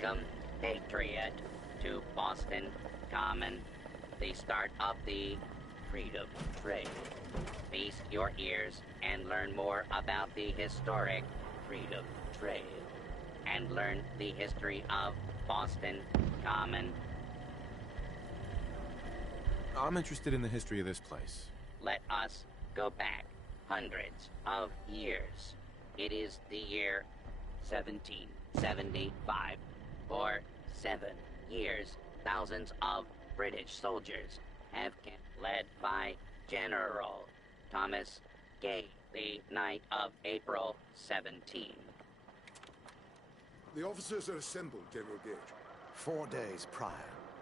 Welcome, Patriot, to Boston Common, the start of the Freedom Trail. Feast your ears and learn more about the historic Freedom Trail, and learn the history of Boston Common. I'm interested in the history of this place. Let us go back hundreds of years. It is the year 1775. For 7 years, thousands of British soldiers have been led by General Thomas Gage, the night of April 17. The officers are assembled, General Gage. 4 days prior,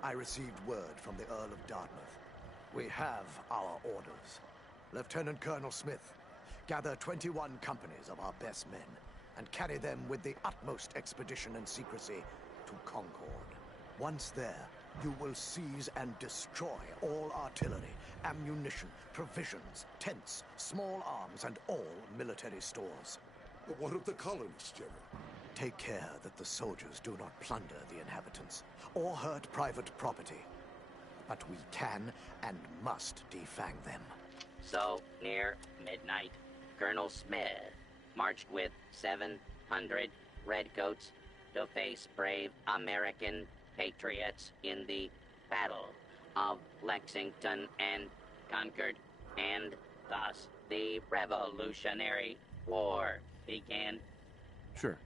I received word from the Earl of Dartmouth. We have our orders. Lieutenant Colonel Smith, gather 21 companies of our best men and carry them with the utmost expedition and secrecy to Concord. Once there, you will seize and destroy all artillery, ammunition, provisions, tents, small arms, and all military stores. But what of the colonists, General? Take care that the soldiers do not plunder the inhabitants or hurt private property. But we can and must defang them. So, near midnight, Colonel Smith marched with 700 redcoats to face brave American patriots in the Battle of Lexington and Concord, and thus the Revolutionary War began. Sure.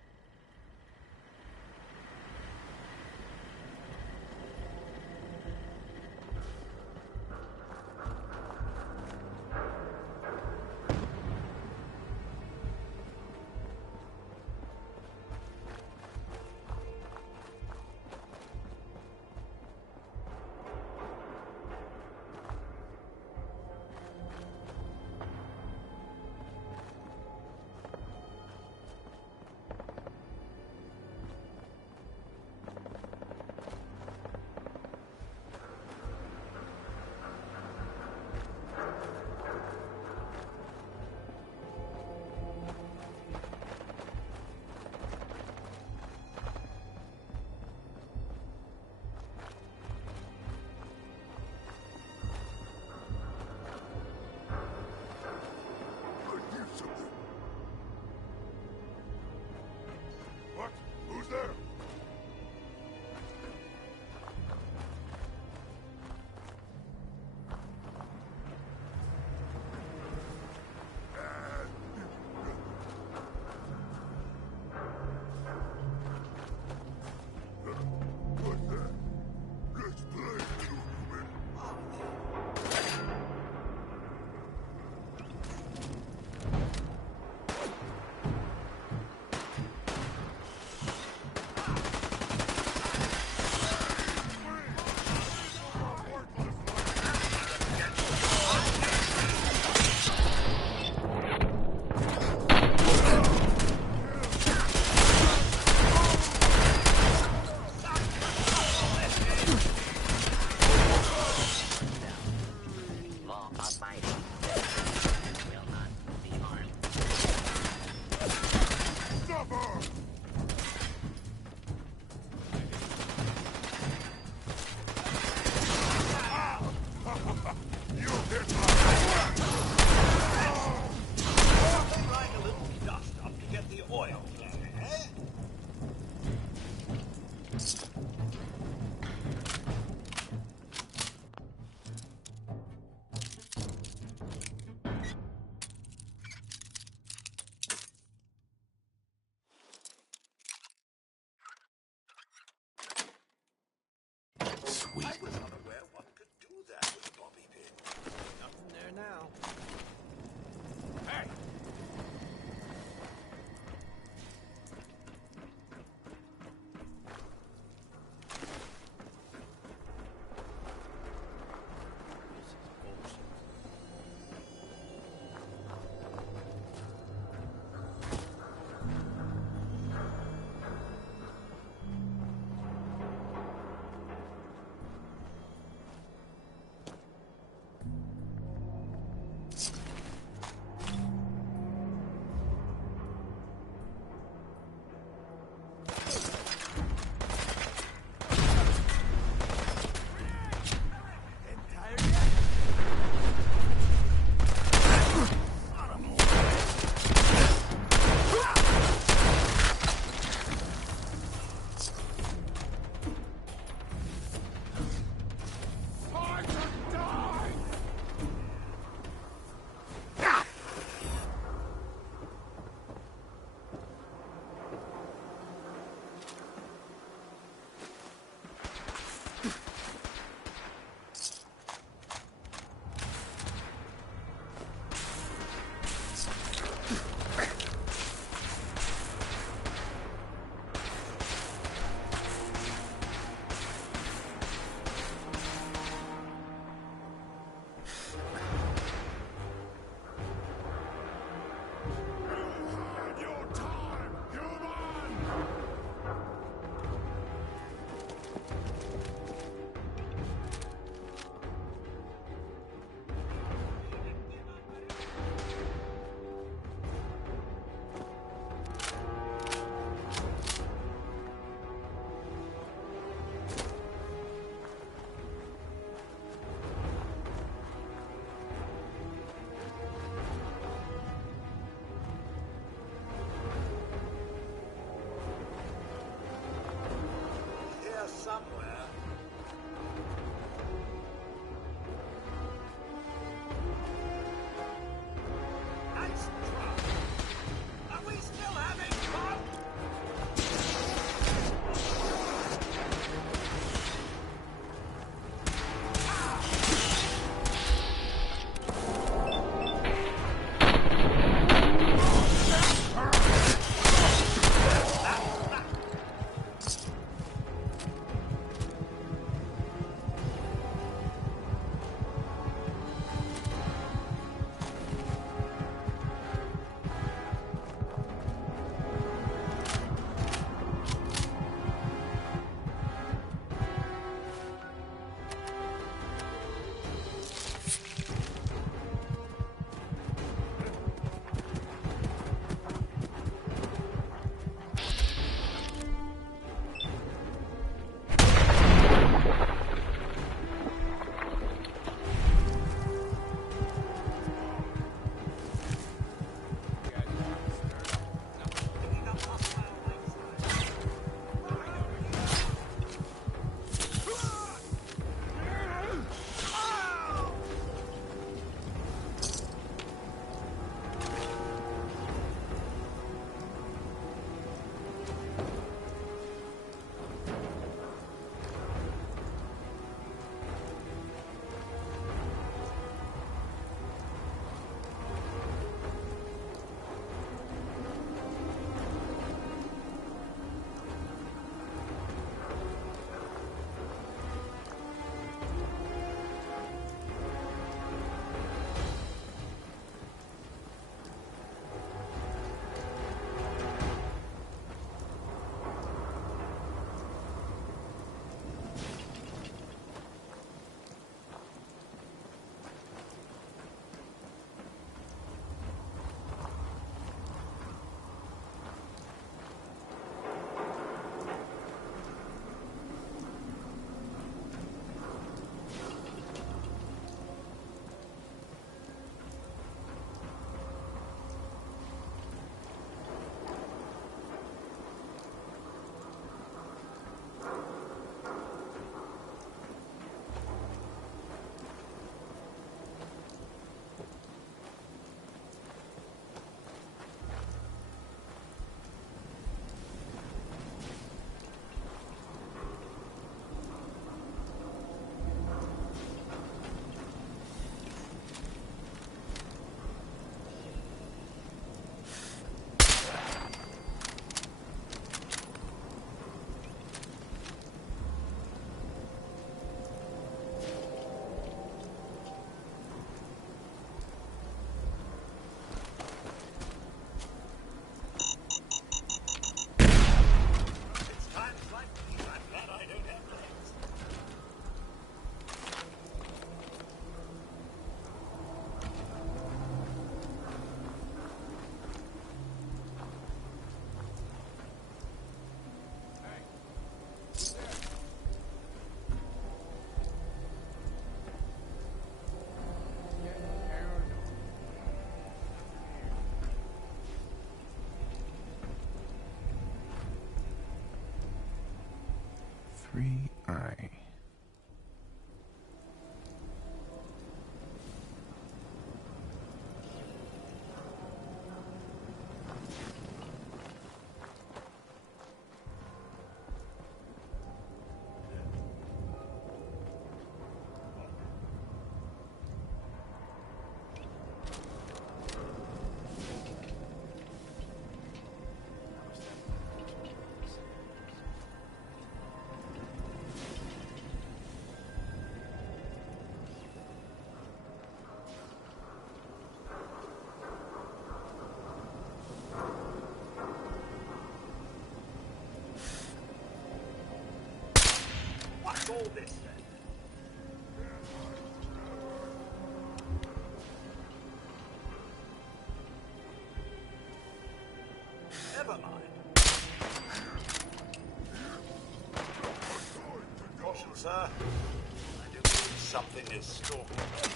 sir. I do believe something is stalking us.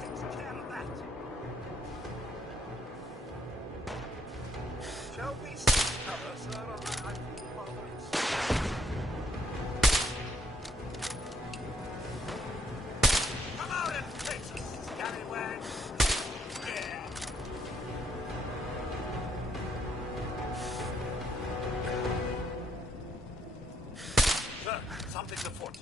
Takes care of that. Shall we seek cover, sir? I feel rather insane. Come out and face us, scallywag. Yeah. Sir, something's afoot.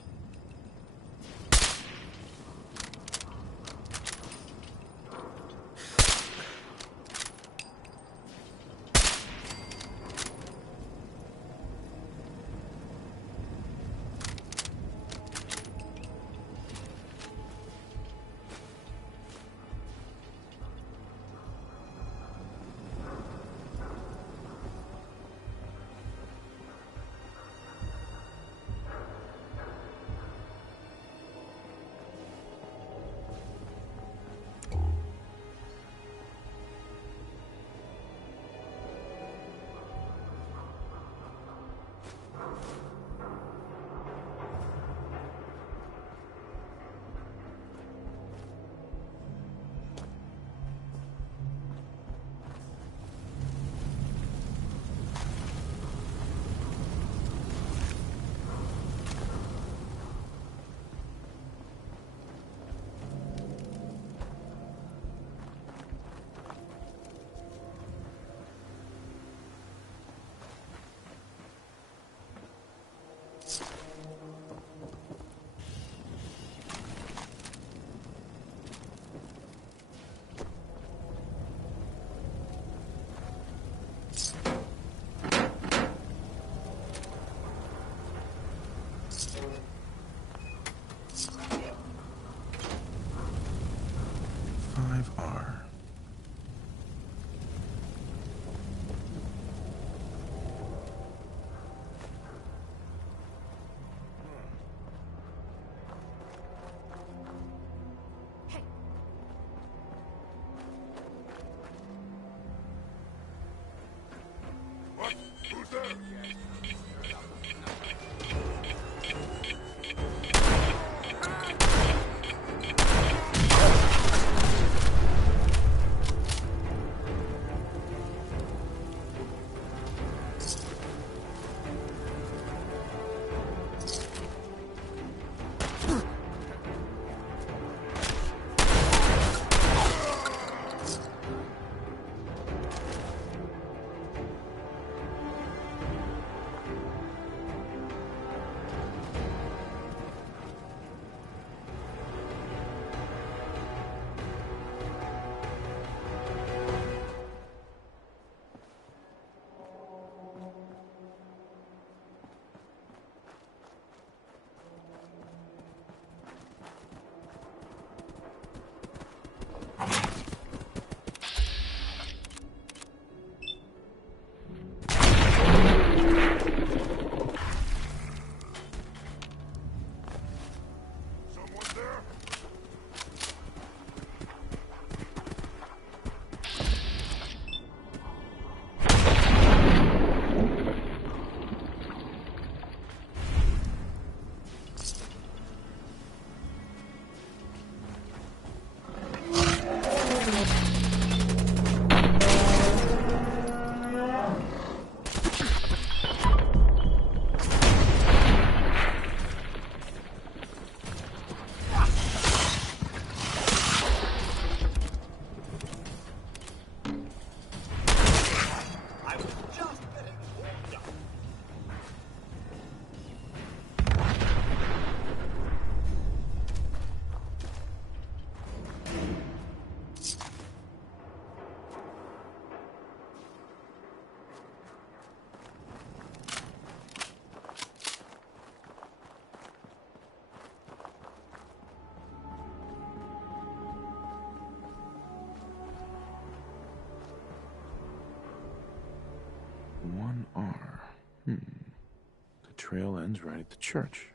What? Who's there? One R. The trail ends right at the church.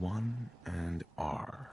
1 and R.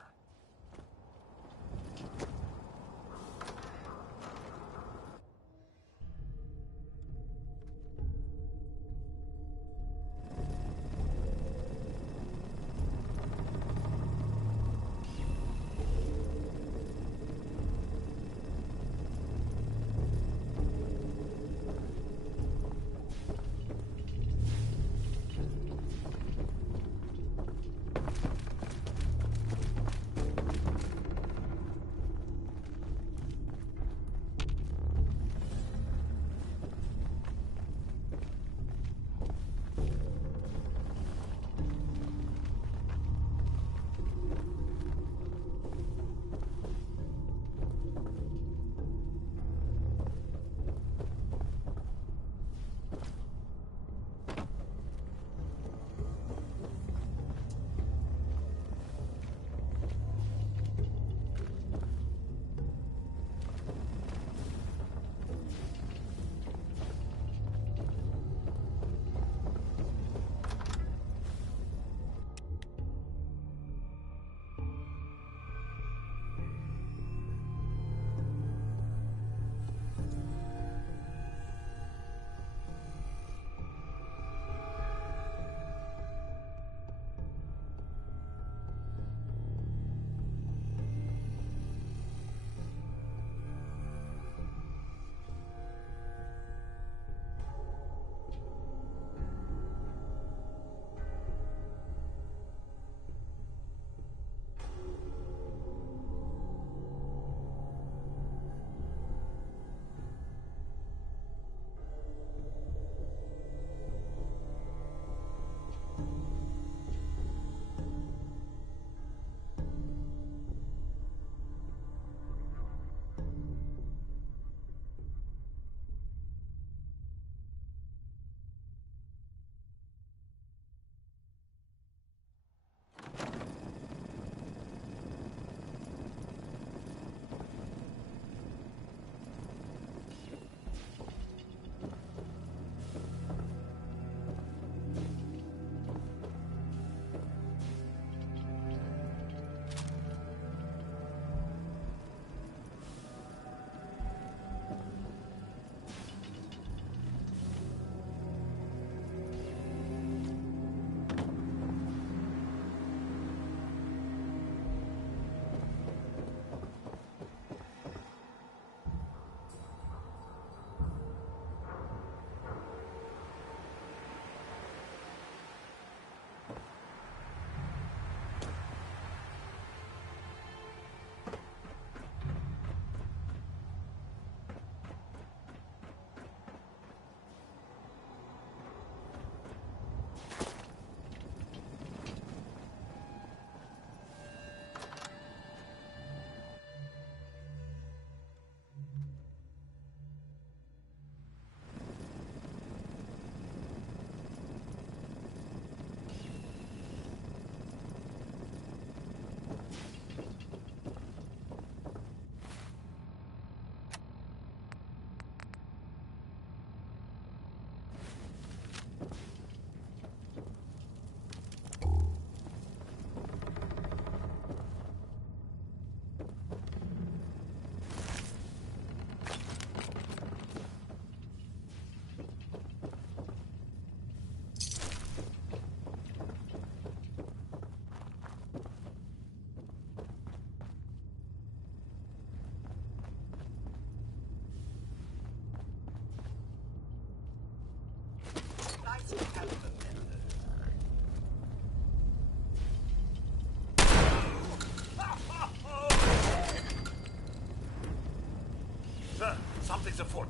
Sir, something's afoot.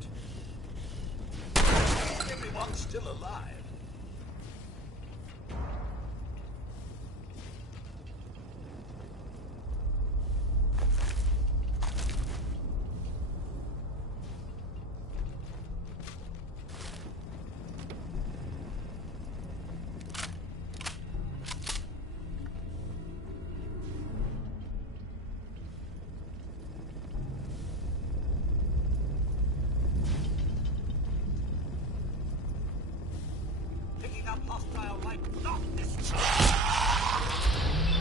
Everyone's still alive. Picking up hostile light. Not this time.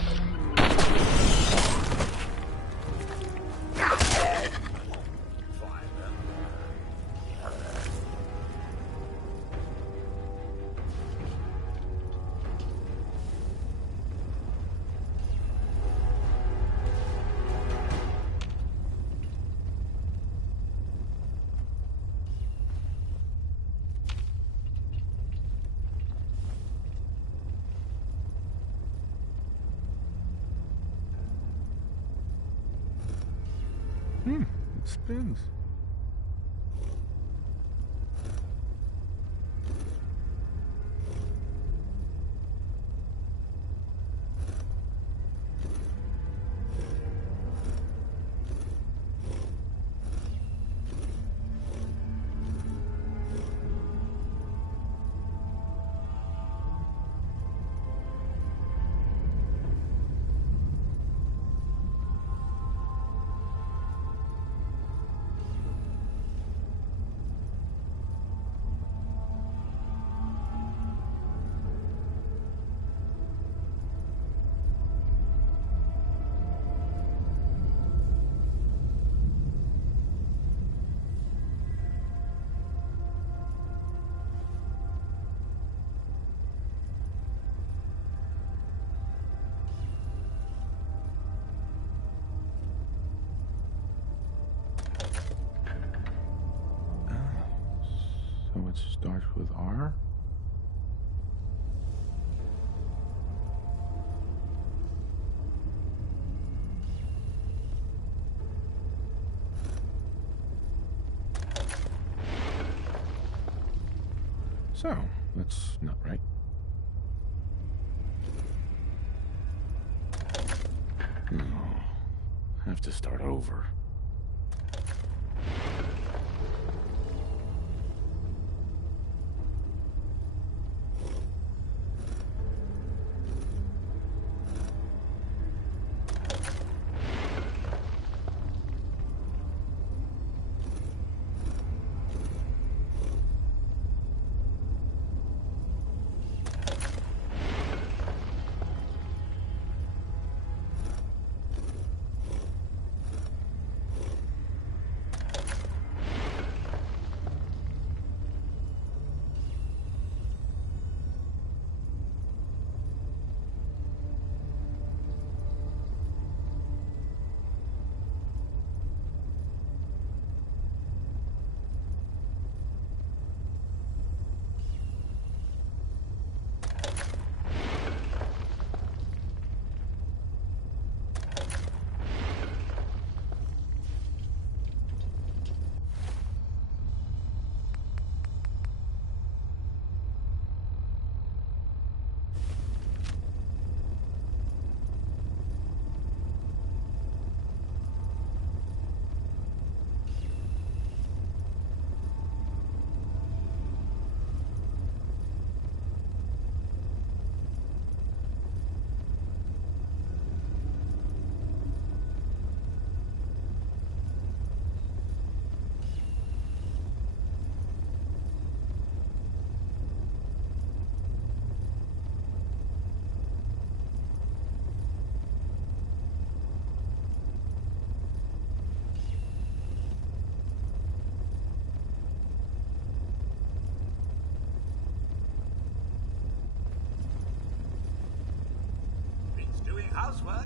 spins. So it starts with R? So, that's not right. No. Have to start over. Means doing housework.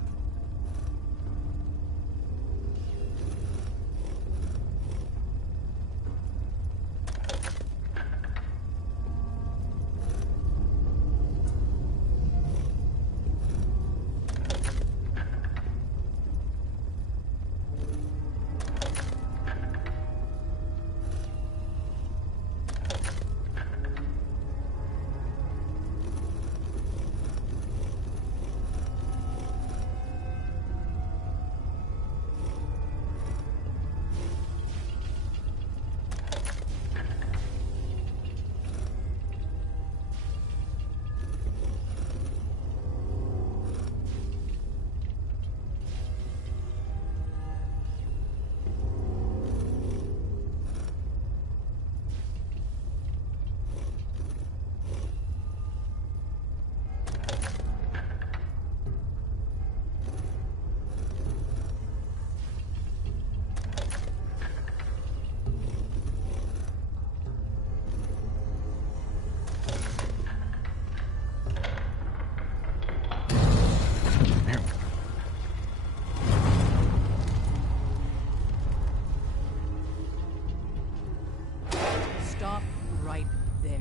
Stop right there.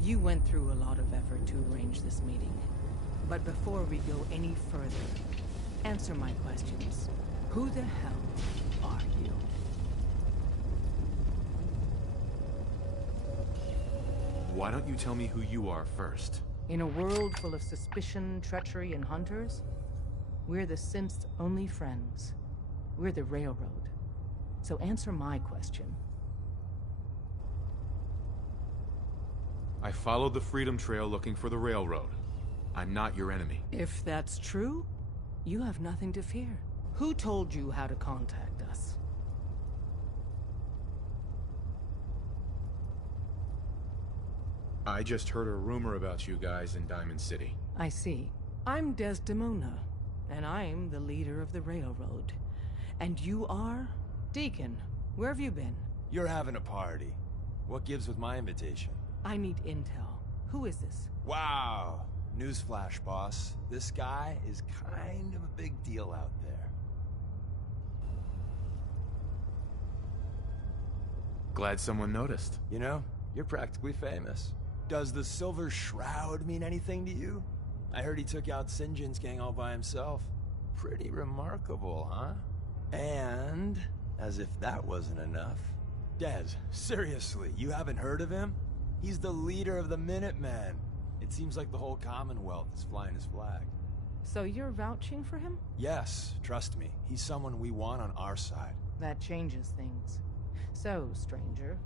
You went through a lot of effort to arrange this meeting. But before we go any further, answer my questions. Who the hell are you? Why don't you tell me who you are first? In a world full of suspicion, treachery, and hunters, we're the synth's only friends. We're the Railroad. So answer my question. I followed the Freedom Trail looking for the Railroad. I'm not your enemy. If that's true, you have nothing to fear. Who told you how to contact us? I just heard a rumor about you guys in Diamond City. I see. I'm Desdemona, and I'm the leader of the Railroad. And you are? Deacon, where have you been? You're having a party. What gives with my invitation? I need intel. Who is this? Wow. Newsflash, boss. This guy is kind of a big deal out there. Glad someone noticed. You know, you're practically famous. Does the Silver Shroud mean anything to you? I heard he took out Sinjin's gang all by himself. Pretty remarkable, huh? And, as if that wasn't enough, Dez, seriously, you haven't heard of him? He's the leader of the Minutemen. It seems like the whole Commonwealth is flying his flag. So you're vouching for him? Yes, trust me. He's someone we want on our side. That changes things. So, stranger,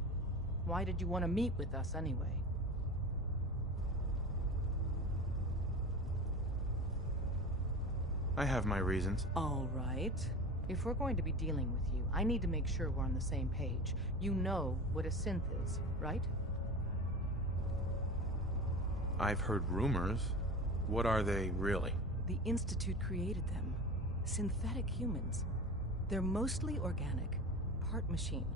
why did you want to meet with us anyway? I have my reasons. All right. If we're going to be dealing with you, I need to make sure we're on the same page. You know what a synth is, right? I've heard rumors. What are they, really? The Institute created them. Synthetic humans. They're mostly organic, part machine.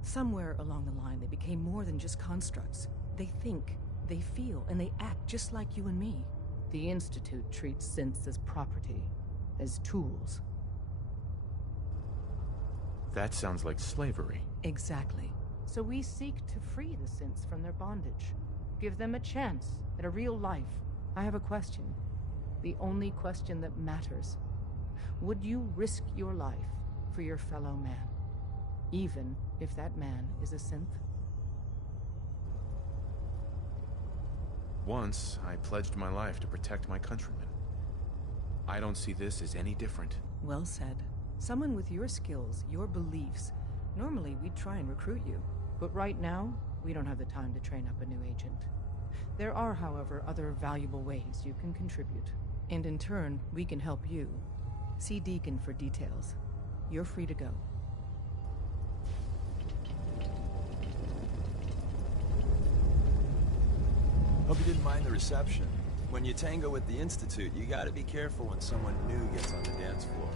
Somewhere along the line, they became more than just constructs. They think, they feel, and they act just like you and me. The Institute treats synths as property, as tools. That sounds like slavery. Exactly. So we seek to free the synths from their bondage. Give them a chance at a real life. I have a question. The only question that matters. Would you risk your life for your fellow man? Even if that man is a synth? Once, I pledged my life to protect my countrymen. I don't see this as any different. Well said. Someone with your skills, your beliefs. Normally, we'd try and recruit you. But right now, we don't have the time to train up a new agent. There are, however, other valuable ways you can contribute. And in turn, we can help you. See Deacon for details. You're free to go. Hope you didn't mind the reception. When you tango with the Institute, you gotta be careful when someone new gets on the dance floor.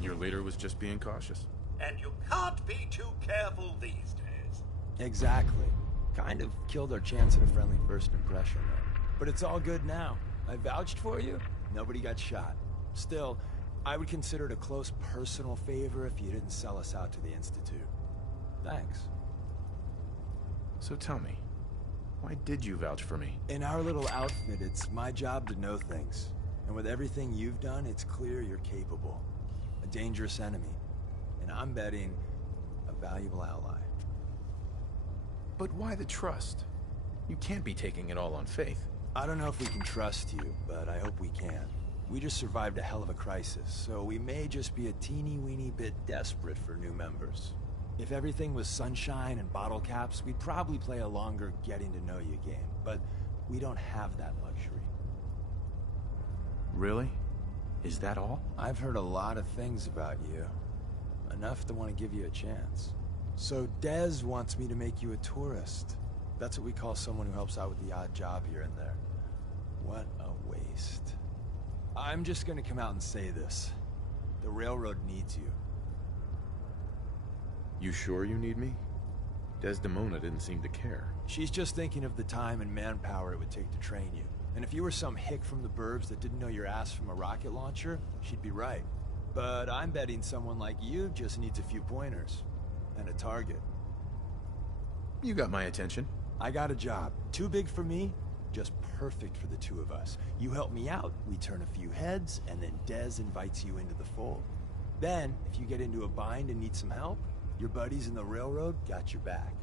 Your leader was just being cautious. And you can't be too careful these days. Exactly. Kind of killed our chance at a friendly first impression, though. But it's all good now. I vouched for you. Nobody got shot. Still, I would consider it a close personal favor if you didn't sell us out to the Institute. Thanks. So tell me, why did you vouch for me? In our little outfit, it's my job to know things. And with everything you've done, it's clear you're capable. A dangerous enemy. And I'm betting a valuable ally. But why the trust? You can't be taking it all on faith. I don't know if we can trust you, but I hope we can. We just survived a hell of a crisis, so we may just be a teeny-weeny bit desperate for new members. If everything was sunshine and bottle caps, we'd probably play a longer getting-to-know-you game, but we don't have that luxury. Really? Is that all? I've heard a lot of things about you. Enough to want to give you a chance. So Dez wants me to make you a tourist. That's what we call someone who helps out with the odd job here and there. What a waste. I'm just gonna come out and say this. The Railroad needs you. You sure you need me? Desdemona didn't seem to care. She's just thinking of the time and manpower it would take to train you. And if you were some hick from the burbs that didn't know your ass from a rocket launcher, she'd be right. But I'm betting someone like you just needs a few pointers. And a target. You got my attention. I got a job. Too big for me, just perfect for the two of us. You help me out, we turn a few heads, and then Dez invites you into the fold. Then, if you get into a bind and need some help, Your buddies in the railroad got your back.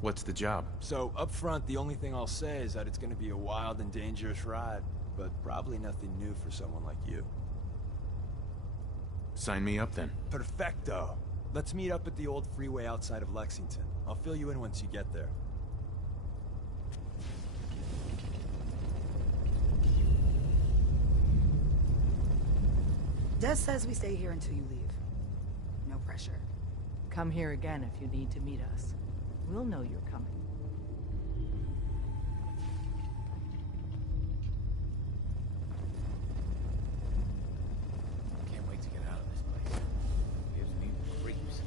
What's the job? So, up front, the only thing I'll say is that it's gonna be a wild and dangerous ride, but probably nothing new for someone like you. Sign me up then. Perfecto! Let's meet up at the old freeway outside of Lexington. I'll fill you in once you get there. Des says we stay here until you leave. No pressure. Come here again if you need to meet us. We'll know you're coming. Can't wait to get out of this place. Gives me the creeps.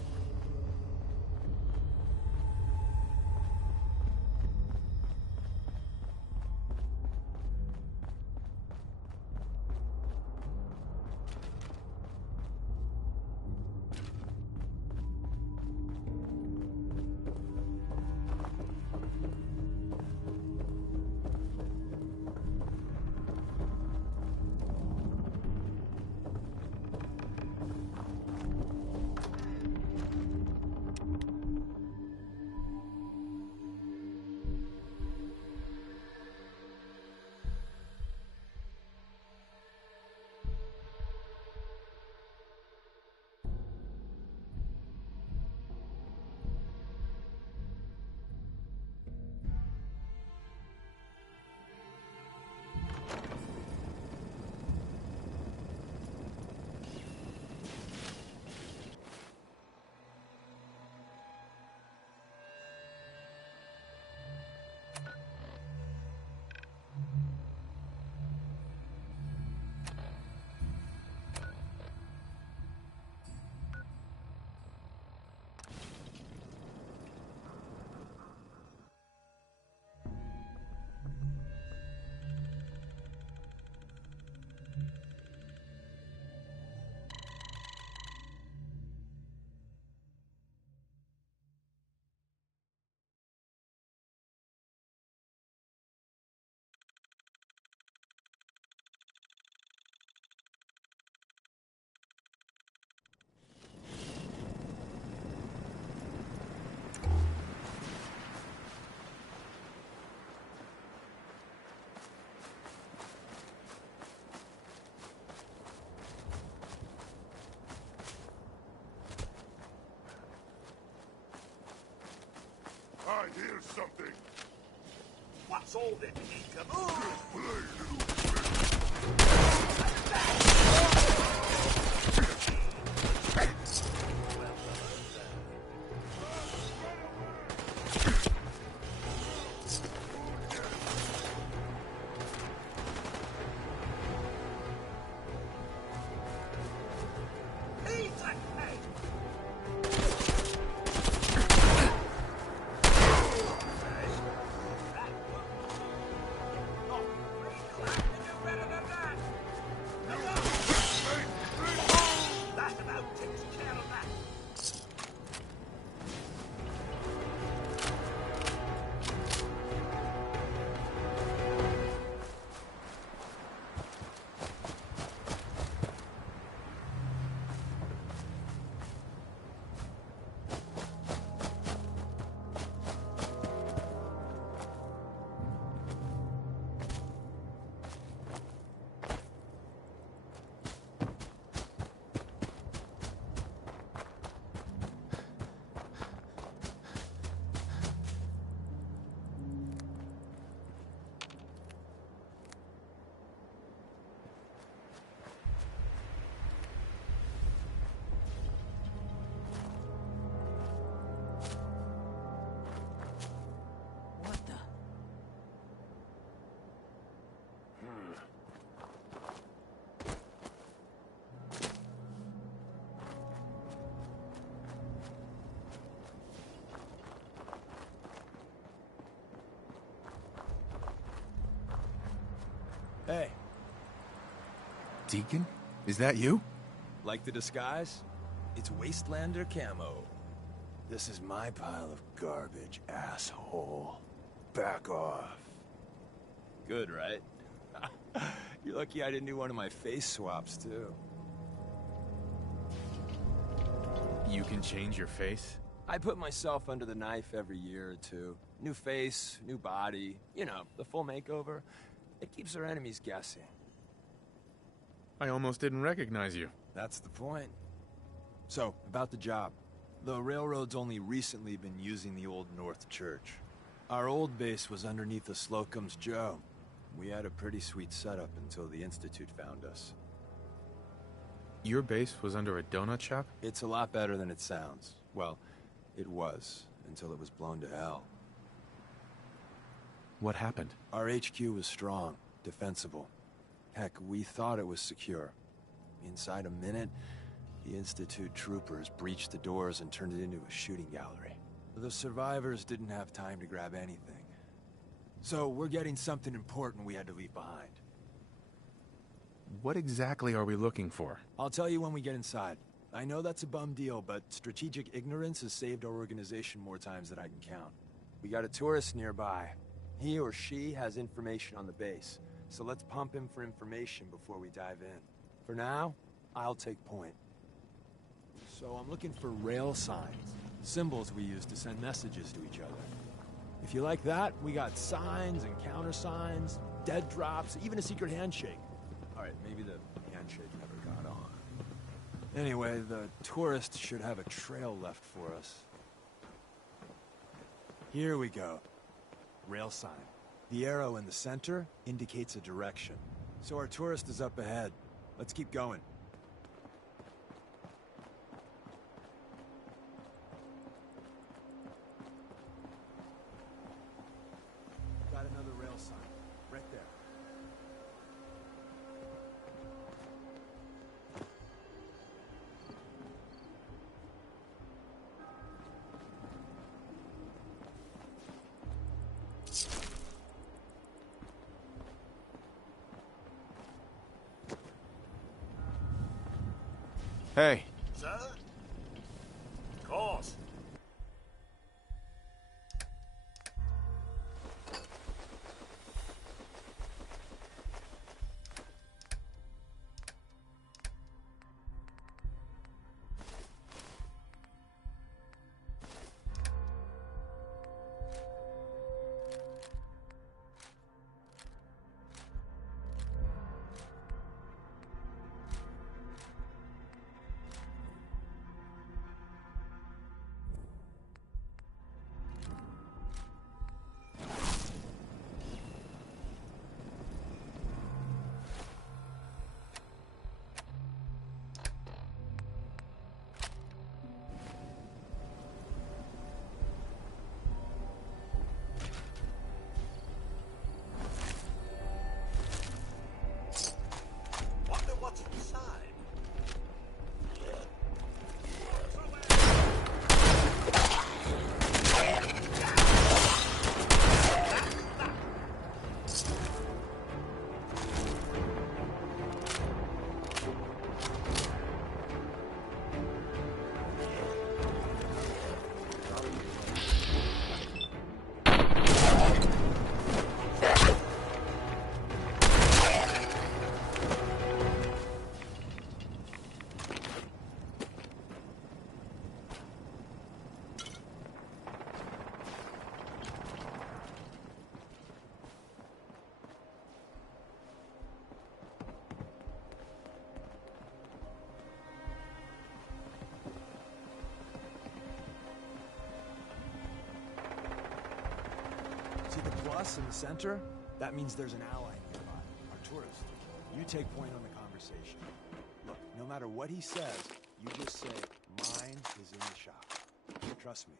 I hear something. What's all this, Inca? What the? Hey, Deacon? Is that you? like the disguise? It's Wastelander camo. This is my pile of garbage, asshole. Back off. Good, right? You're lucky I didn't do one of my face swaps, too. You can change your face? I put myself under the knife every year or two. New face, new body, you know, the full makeover. It keeps our enemies guessing. I almost didn't recognize you. That's the point. So, about the job. The railroad's only recently been using the Old North Church. Our old base was underneath the Slocum's Joe. We had a pretty sweet setup until the Institute found us. Your base was under a donut shop? It's a lot better than it sounds. Well, it was, until it was blown to hell. What happened? Our HQ was strong, defensible. Heck, we thought it was secure. Inside a minute, the Institute troopers breached the doors and turned it into a shooting gallery. The survivors didn't have time to grab anything. So we're getting something important we had to leave behind. What exactly are we looking for? I'll tell you when we get inside. I know that's a bum deal, but strategic ignorance has saved our organization more times than I can count. We got a tourist nearby. He or she has information on the base, so let's pump him for information before we dive in. For now, I'll take point. So I'm looking for rail signs, symbols we use to send messages to each other. If you like that, we got signs and countersigns, dead drops, even a secret handshake. Alright, maybe the handshake never got on. Anyway, the tourist should have a trail left for us. Here we go. Rail sign. The arrow in the center indicates a direction. So our tourist is up ahead. Let's keep going. Got another rail sign. Right there. Hey, Sir? Of course. Wonder what's inside. See the plus in the center? That means there's an ally nearby, our tourist. You take point on the conversation. Look, no matter what he says, you just say, mine is in the shop. Trust me.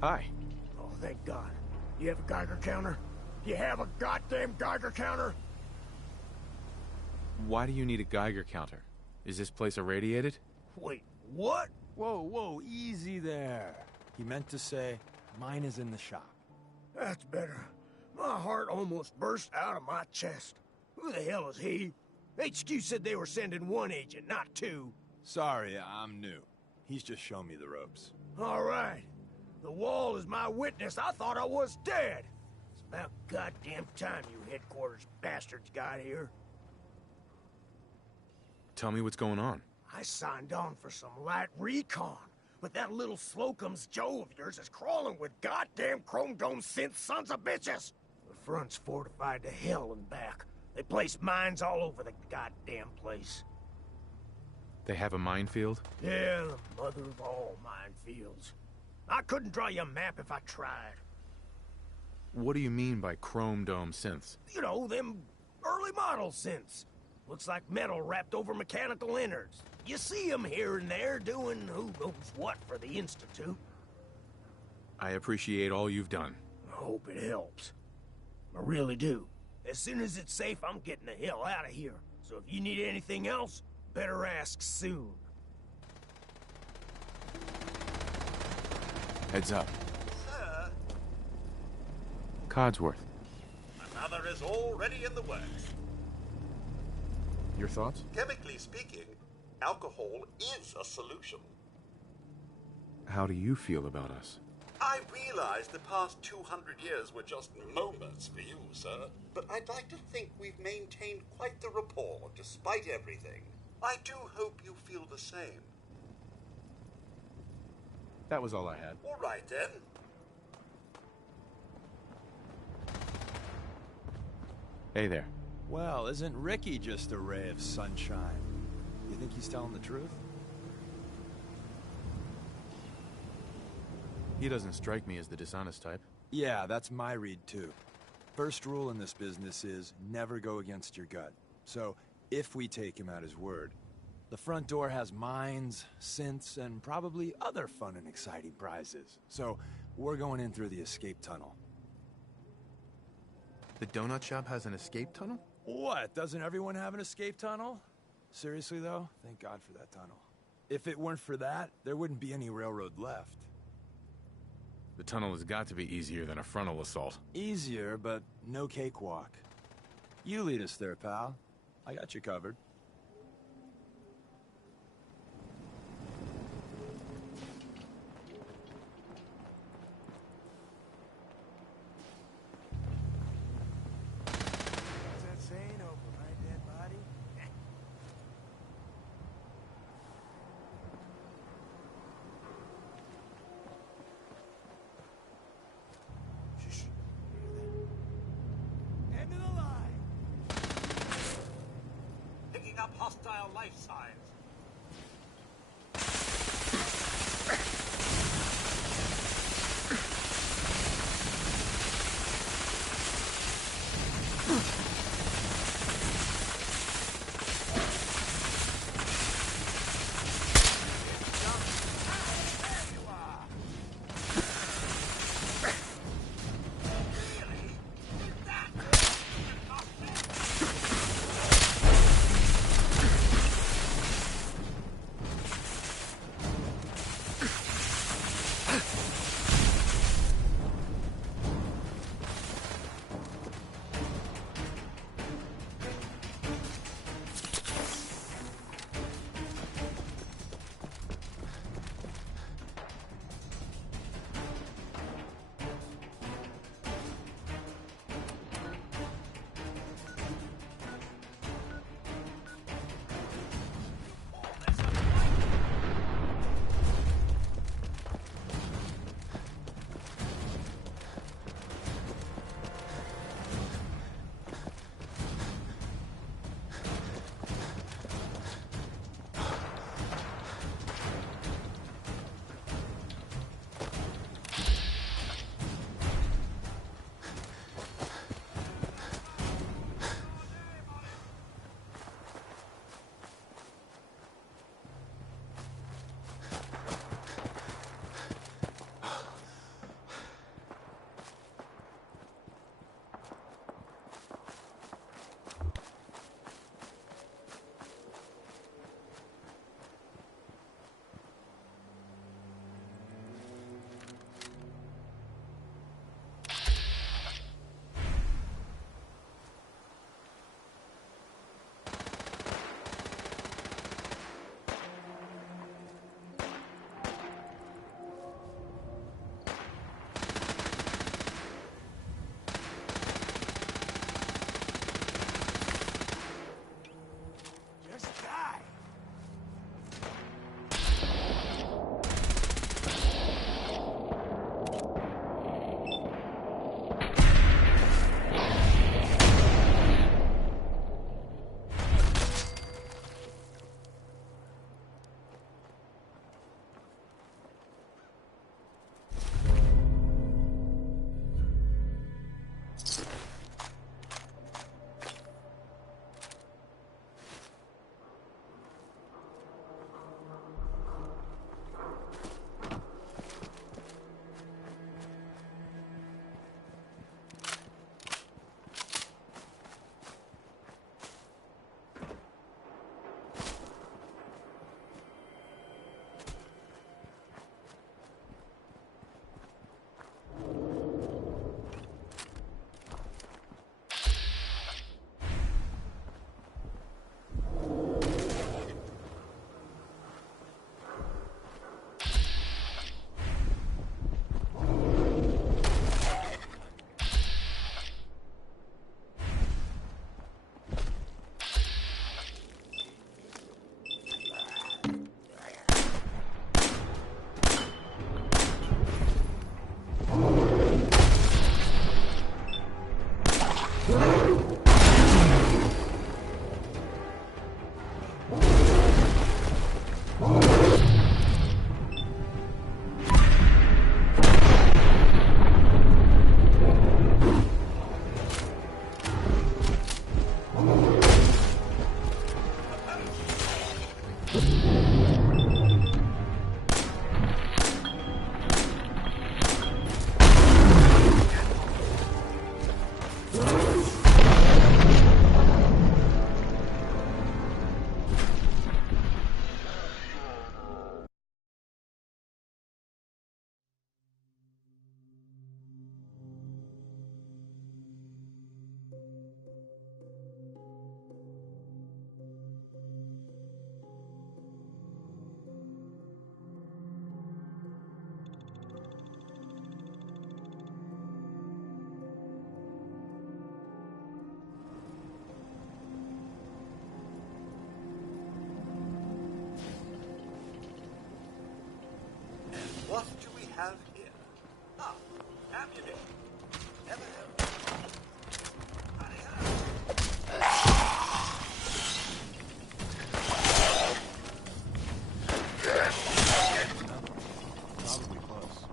Hi. Oh, thank God. You have a Geiger counter? You have a goddamn Geiger counter? Why do you need a Geiger counter? Is this place irradiated? Wait, what? Whoa, easy there. He meant to say, mine is in the shop. That's better. My heart almost burst out of my chest. Who the hell is he? HQ said they were sending one agent, not two. Sorry, I'm new. He's just shown me the ropes. All right. The wall is my witness. I thought I was dead. It's about goddamn time you headquarters bastards got here. Tell me what's going on. I signed on for some light recon, but that little Slocum's Joe of yours is crawling with goddamn Chrome Dome synth sons of bitches. The front's fortified to hell and back. They placed mines all over the goddamn place. They have a minefield? Yeah, the mother of all minefields. I couldn't draw you a map if I tried. What do you mean by Chrome Dome synths? You know, them early model synths. Looks like metal wrapped over mechanical innards. You see them here and there doing who knows what for the Institute. I appreciate all you've done. I hope it helps. I really do. As soon as it's safe, I'm getting the hell out of here. So if you need anything else, better ask soon. Heads up. Sir, Codsworth. another is already in the works. Your thoughts? Chemically speaking, alcohol is a solution. How do you feel about us? I realize the past 200 years were just moments for you, sir, but I'd like to think we've maintained quite the rapport despite everything. I do hope you feel the same. That was all I had. All right, then. Hey there. Well, isn't Ricky just a ray of sunshine? You think he's telling the truth? He doesn't strike me as the dishonest type. Yeah, that's my read too. First rule in this business is never go against your gut. So, if we take him at his word, the front door has mines, synths, and probably other fun and exciting prizes. So, we're going in through the escape tunnel. The donut shop has an escape tunnel? What? Doesn't everyone have an escape tunnel? Seriously, though? Thank God for that tunnel. If it weren't for that, there wouldn't be any railroad left. The tunnel has got to be easier than a frontal assault. Easier, but no cakewalk. You lead us there, pal. I got you covered. Hostile life signs. Ah, ammunition. Never know. Probably close.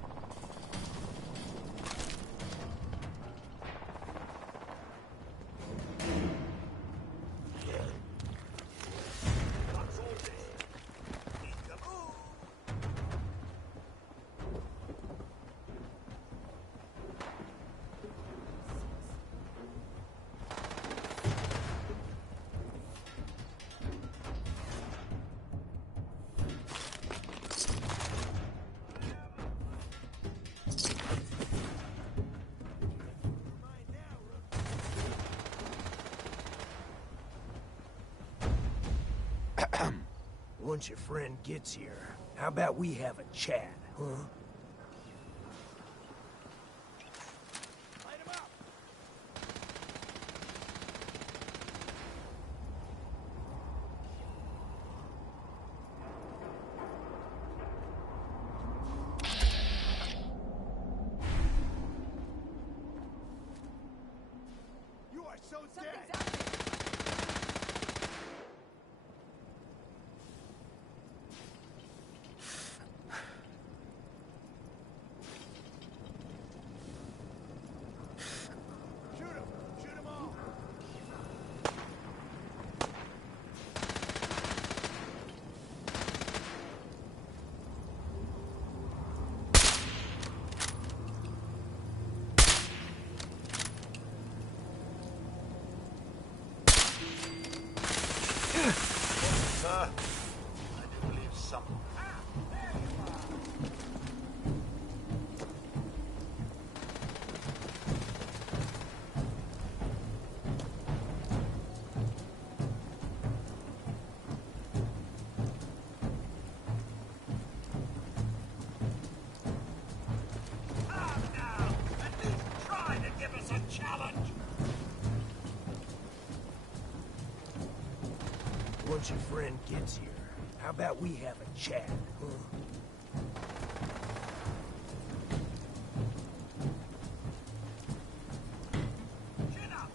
Once your friend gets here, how about we have a chat, huh? Light him up! You are so dead! Sir, I do believe some. Ah, now! At least try to give us a challenge! Once your friend gets here, how about we have a chat, huh? Chin up!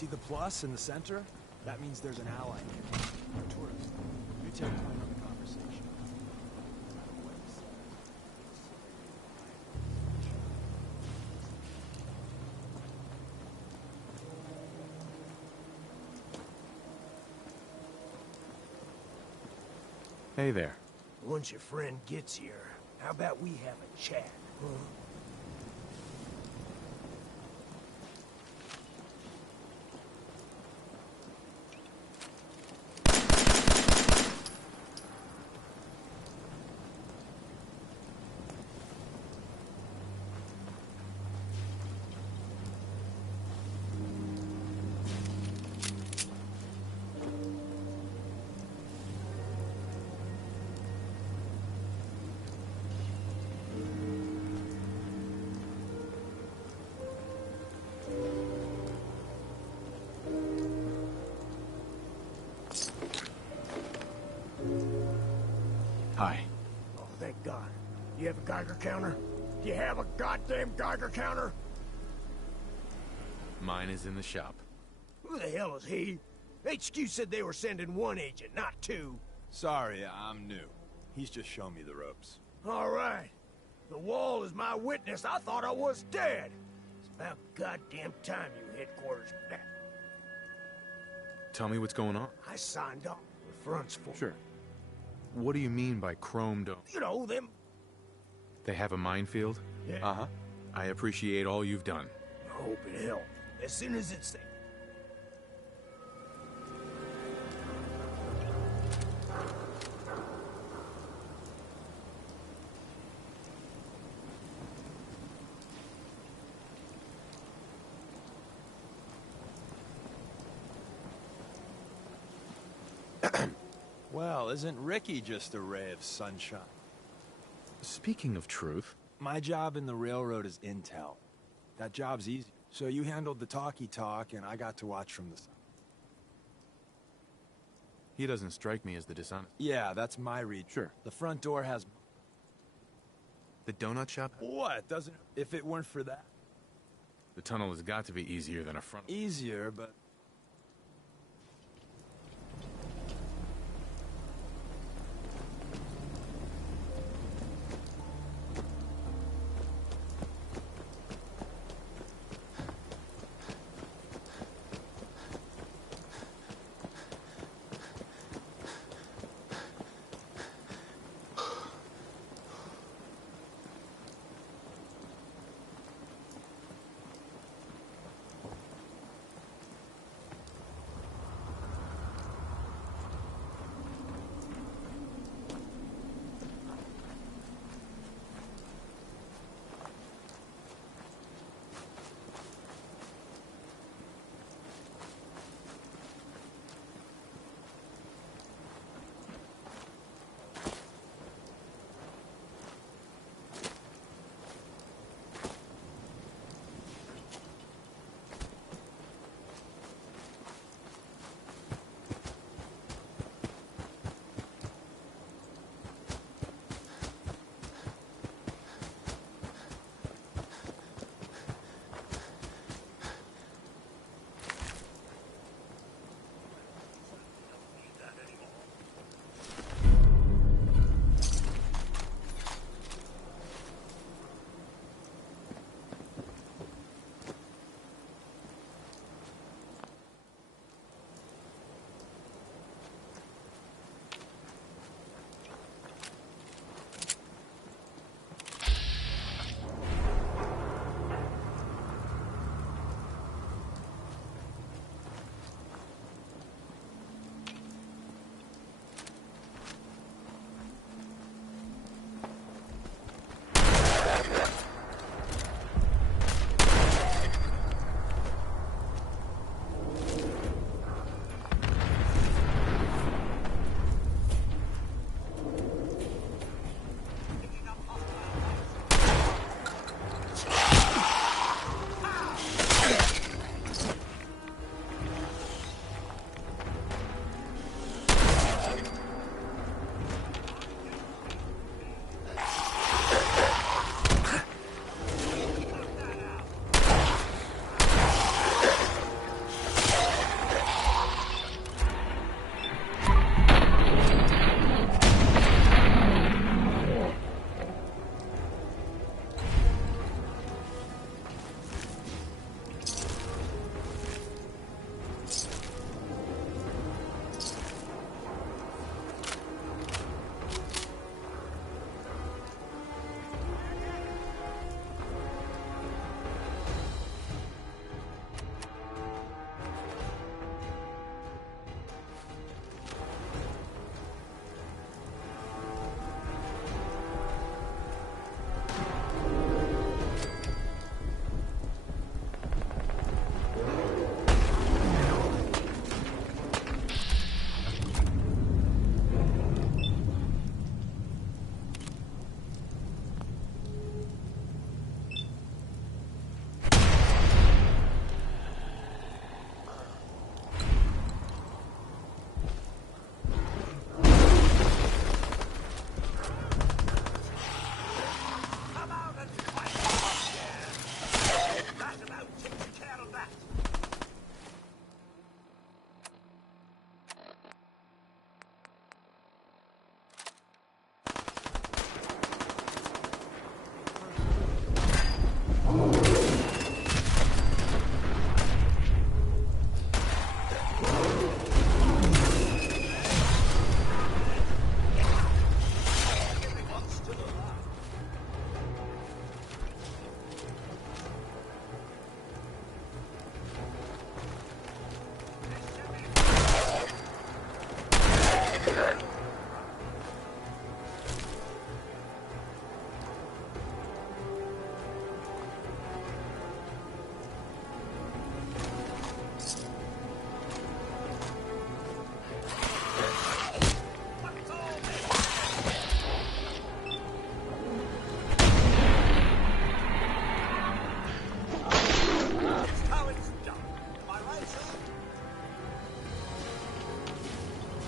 See the plus in the center? That means there's an ally here. A tourist. You take point on the conversation. Hey there. Once your friend gets here, how about we have a chat, huh? Hi. Oh, thank God. You have a Geiger counter? Do you have a goddamn Geiger counter? Mine is in the shop. Who the hell is he? HQ said they were sending one agent, not two. Sorry, I'm new. He's just showing me the ropes. All right. The wall is my witness. I thought I was dead. It's about goddamn time you headquarters back. Tell me what's going on. I signed up. The front's full. Sure. What do you mean by Chrome Dome? You know, them... They have a minefield? Yeah. Uh-huh. I appreciate all you've done. I hope it helped. As soon as it's there. Well, isn't Ricky just a ray of sunshine? Speaking of truth... My job in the railroad is intel. That job's easy. So you handled the talkie-talk, and I got to watch from the side. He doesn't strike me as the dishonest. Yeah, that's my read. Sure. The front door has... The donut shop? What? Doesn't... If it weren't for that... The tunnel has got to be easier than a front... Easier, but...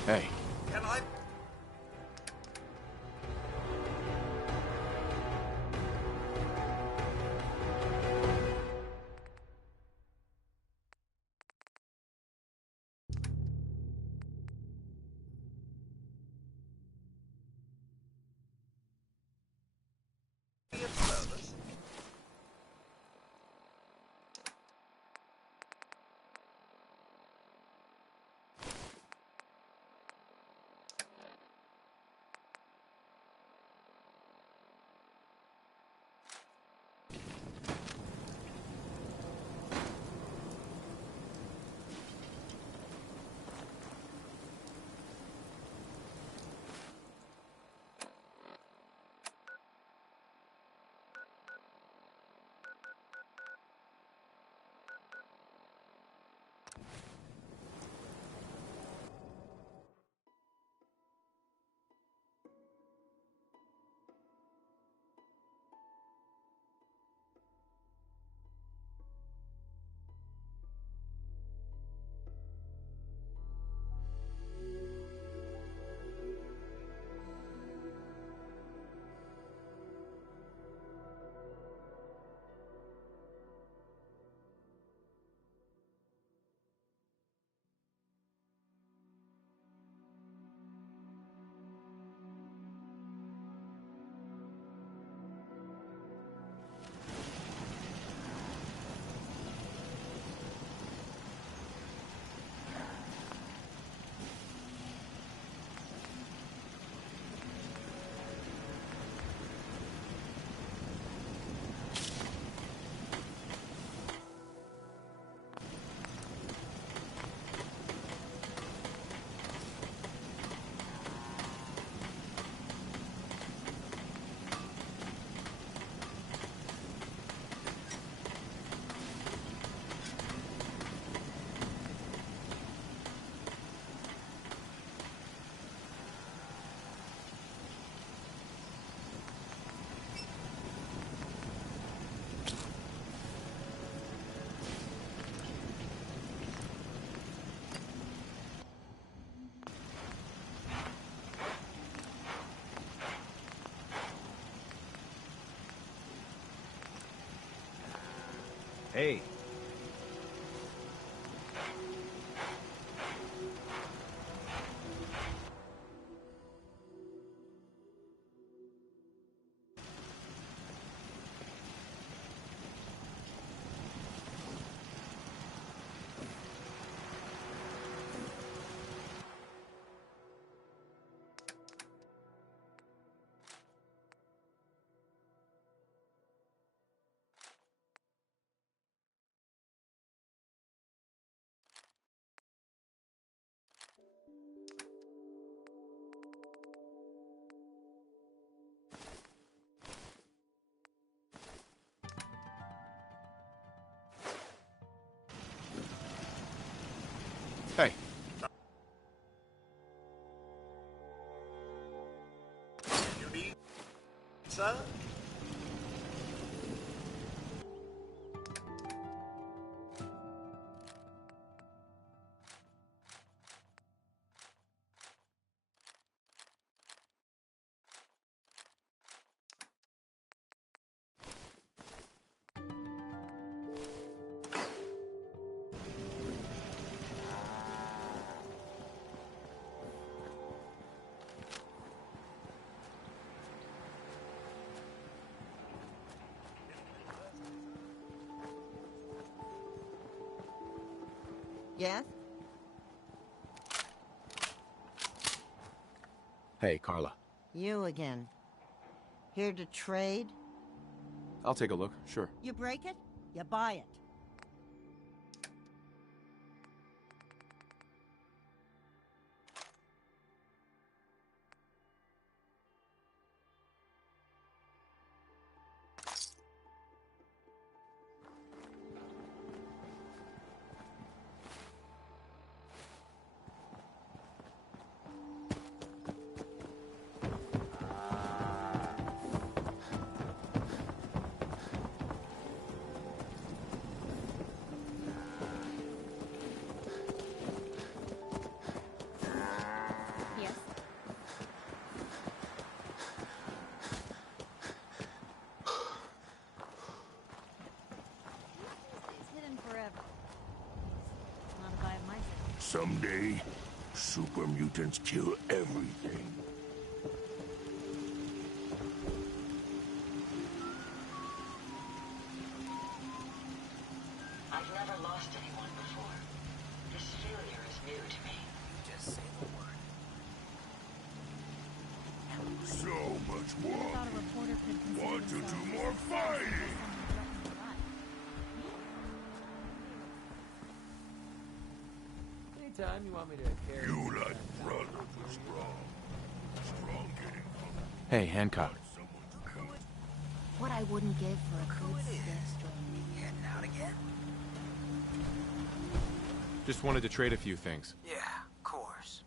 Hey. Can I... be of service? Hey. Hey. You need... Sir? Yes? Hey, Carla. You again. Here to trade? I'll take a look, sure. You break it, you buy it. Someday, super mutants kill everything. I've never lost anyone before. This failure is new to me. Just say the word. So much walking. Want to do more fighting? Anytime you want me to carry You like brother to Strong. Strong getting Hey, Hancock. What I wouldn't give for a good sister. heading out again? Just wanted to trade a few things. Yeah, of course.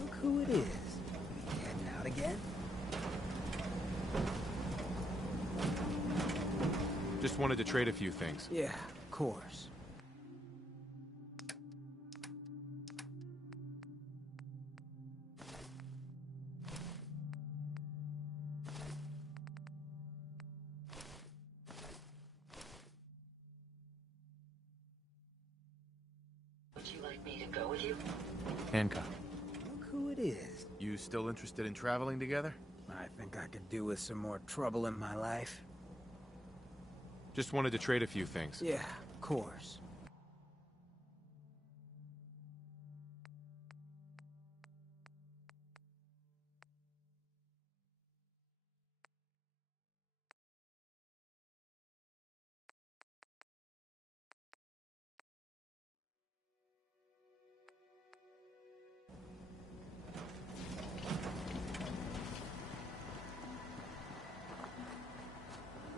Look who it is. Heading out again? Just wanted to trade a few things. Yeah, of course. Would you like me to go with you? Hancock. Look who it is. You still interested in traveling together? I think I could do with some more trouble in my life. Just wanted to trade a few things. Yeah, of course.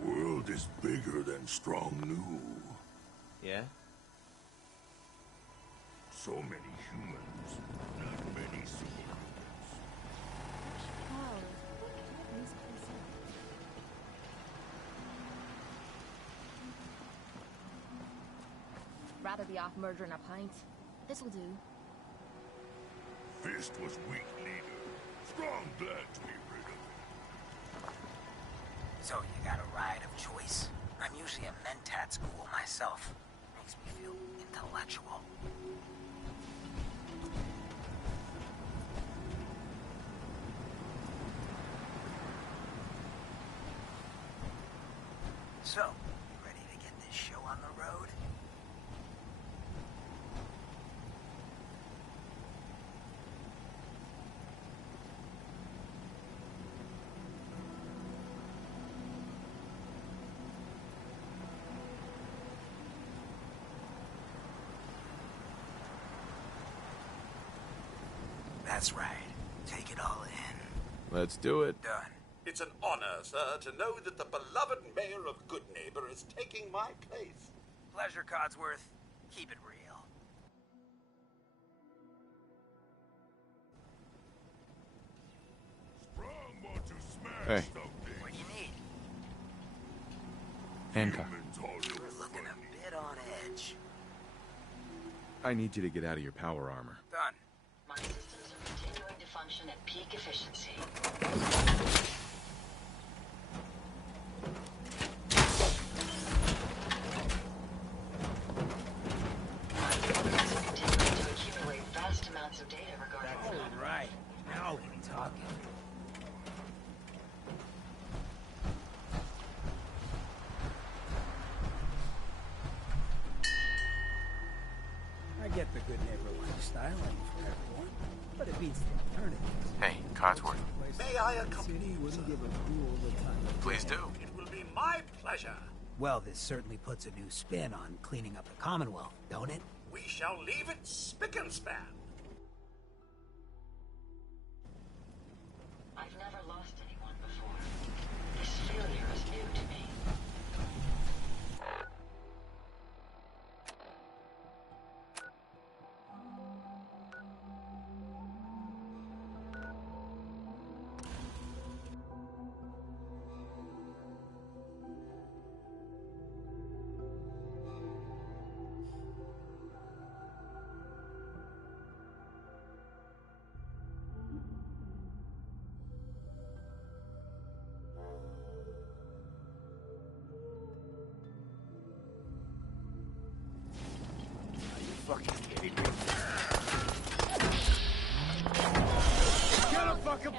World is bigger than Strong knew. Yeah? So many humans, not many superhumans. Rather be off murdering a pint. This'll do. Fist was weak leader. Strong glad to be rid of him. So you got a ride of choice? I'm usually a mentat school myself. Makes me feel intellectual. So, you ready to get this show on the road? That's right. Take it all in. Let's do it. Done. It's an honor, sir, to know that the beloved mayor of Good Neighbor is taking my place. Pleasure, Codsworth. Keep it real. Strong want to smash Hey. something. What do you need? Hancock. Humans all You're look looking funny. a bit on edge. I need you to get out of your power armor. Done. My systems are continuing to function at peak efficiency. My equipment is continuing to accumulate vast amounts of data regarding the All right. Now we're talking. I get the good neighbor lifestyle ain't for everyone, but it beats the alternatives. Hey, Codsworth. May I accompany City you, wouldn't sir? give a fool the time. Please do. It will be my pleasure. Well, this certainly puts a new spin on cleaning up the Commonwealth, don't it? We shall leave it spick and span. I've never lost anyone before. This failure is new to me.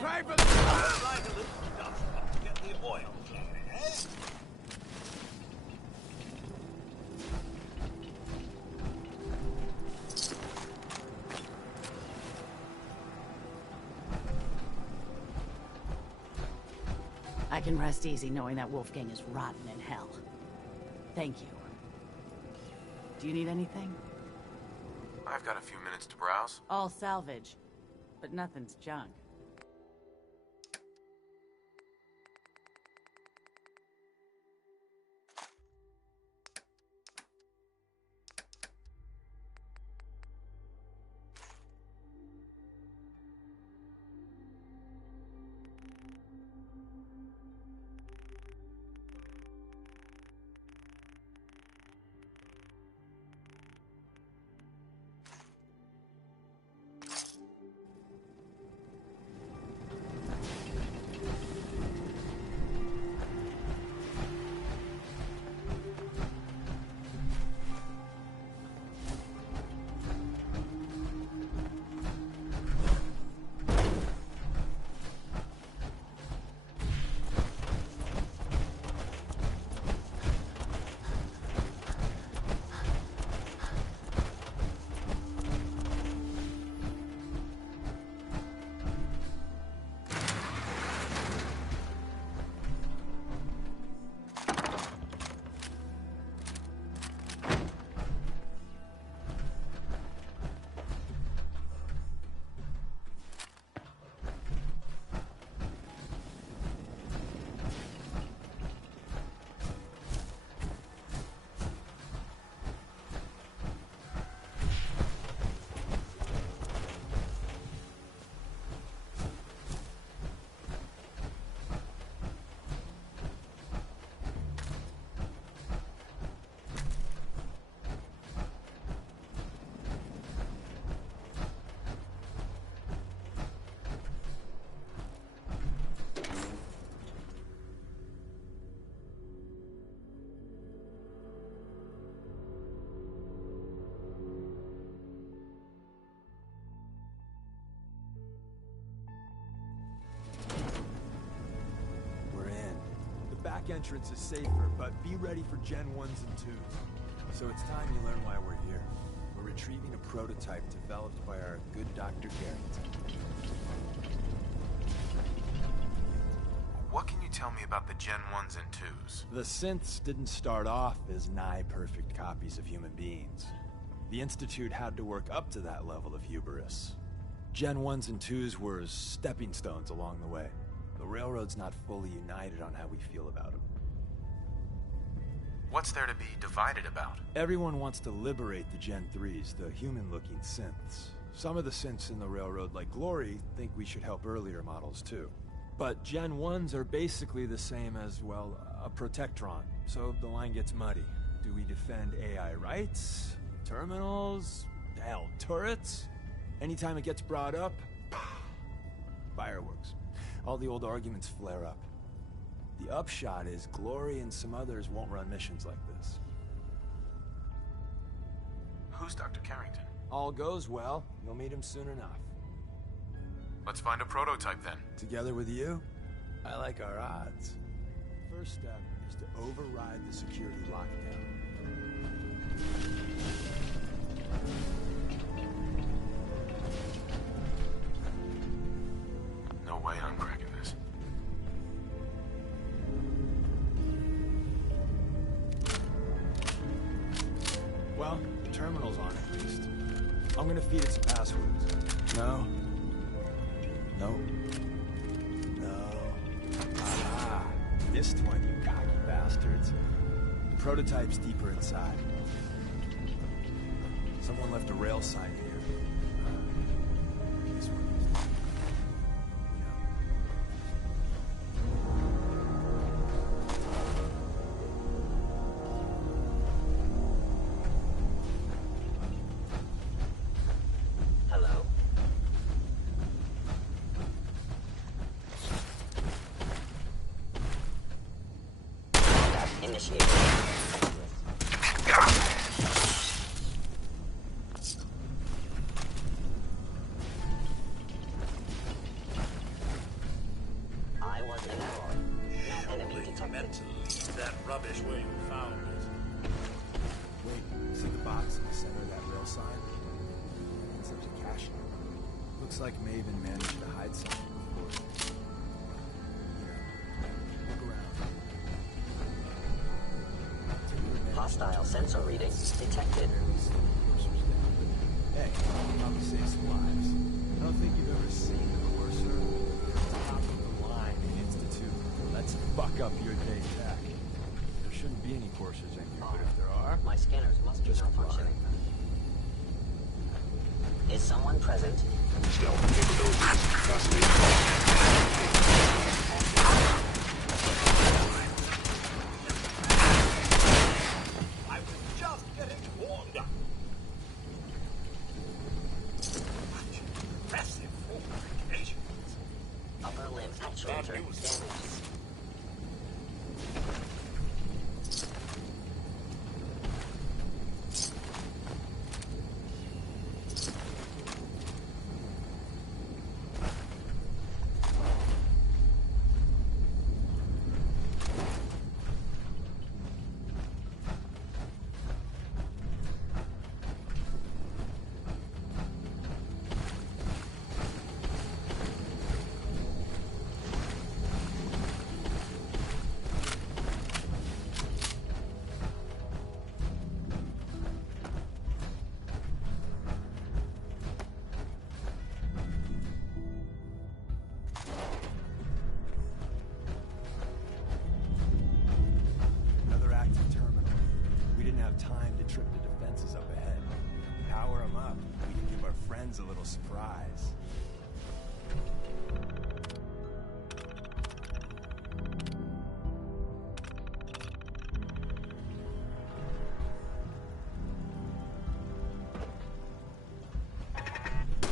pay for the... Like a little dust to get the oil flowing, eh? I can rest easy knowing that Wolfgang is rotten in hell. Thank you. Do you need anything? I've got a few minutes to browse. All salvage, but nothing's junk. Back entrance is safer, but be ready for Gen 1s and 2s. So it's time you learn why we're here. We're retrieving a prototype developed by our good Dr. Carrington. What can you tell me about the Gen 1s and 2s? The synths didn't start off as nigh-perfect copies of human beings. The Institute had to work up to that level of hubris. Gen 1s and 2s were stepping stones along the way. The Railroad's not fully united on how we feel about them. What's there to be divided about? Everyone wants to liberate the Gen 3s, the human-looking synths. Some of the synths in the Railroad, like Glory, think we should help earlier models too. But Gen 1s are basically the same as, well, a Protectron, so the line gets muddy. Do we defend AI rights? Terminals? Hell, turrets? Anytime it gets brought up, fireworks. All the old arguments flare up. The upshot is Glory and some others won't run missions like this. Who's Dr. Carrington? All goes well, you'll meet him soon enough. Let's find a prototype then. Together with you? I like our odds. First step is to override the security lockdown. No way I'm cracking this. Well, the terminal's on at least. I'm gonna feed it some passwords. No. No. No. Aha! Missed one, you cocky bastards. The prototype's deeper inside. Someone left a rail sign here. This one is. Hello? Initiate. rubbish where you found it. Wait, see the box in the center of that rail sign? It's there's a cache in it. Looks like Maven managed to hide something before. Look around. Hostile sensor readings detected. Hey, probably saves lives. I don't think you've ever seen a courser top of the line in Institute. Let's fuck up your day back. There shouldn't be any coursers in here, but if there are, My scanners must be malfunctioning. Is someone present? I was just getting warmed up. Impressive fortifications. Upper limb actuator damaged. another active terminal. We didn't have time to trip the defenses up ahead. Power them up. We can give our friends a little surprise.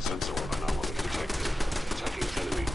Sensor anomaly detected. Attacking enemy.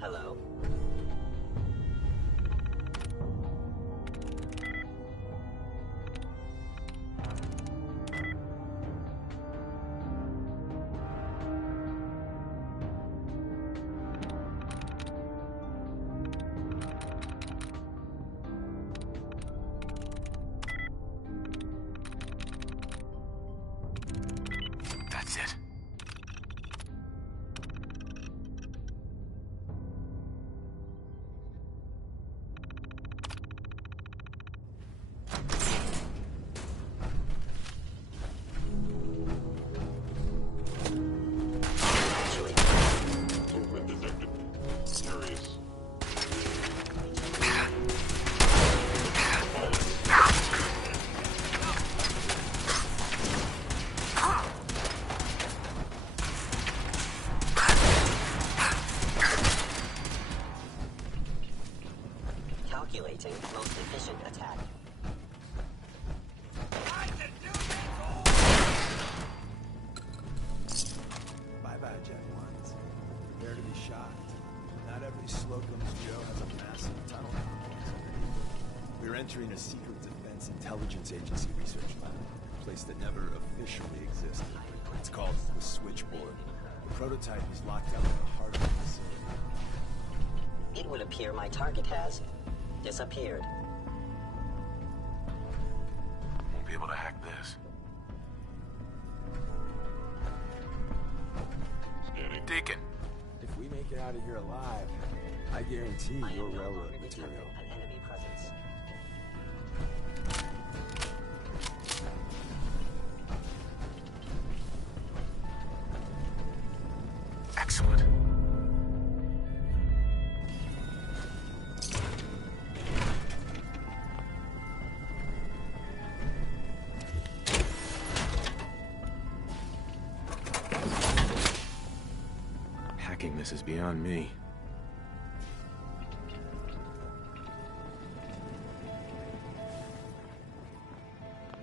Hello. That's it. Movement detected. Serious. Calculating most efficient attack. Bye-bye, Jack Ones. Prepare to be shocked. Not every Slocum's Joe has a massive tunnel underneath. We're entering a secret defense intelligence agency research lab, a place that never officially existed. It's called the Switchboard. The prototype is locked up in the heart of the facility. It would appear my target has disappeared. Won't be able to hack this. Deacon. If we make it out of here alive, I guarantee your railroad material. An enemy presence. Excellent. Hacking this is beyond me.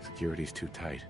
Security's too tight.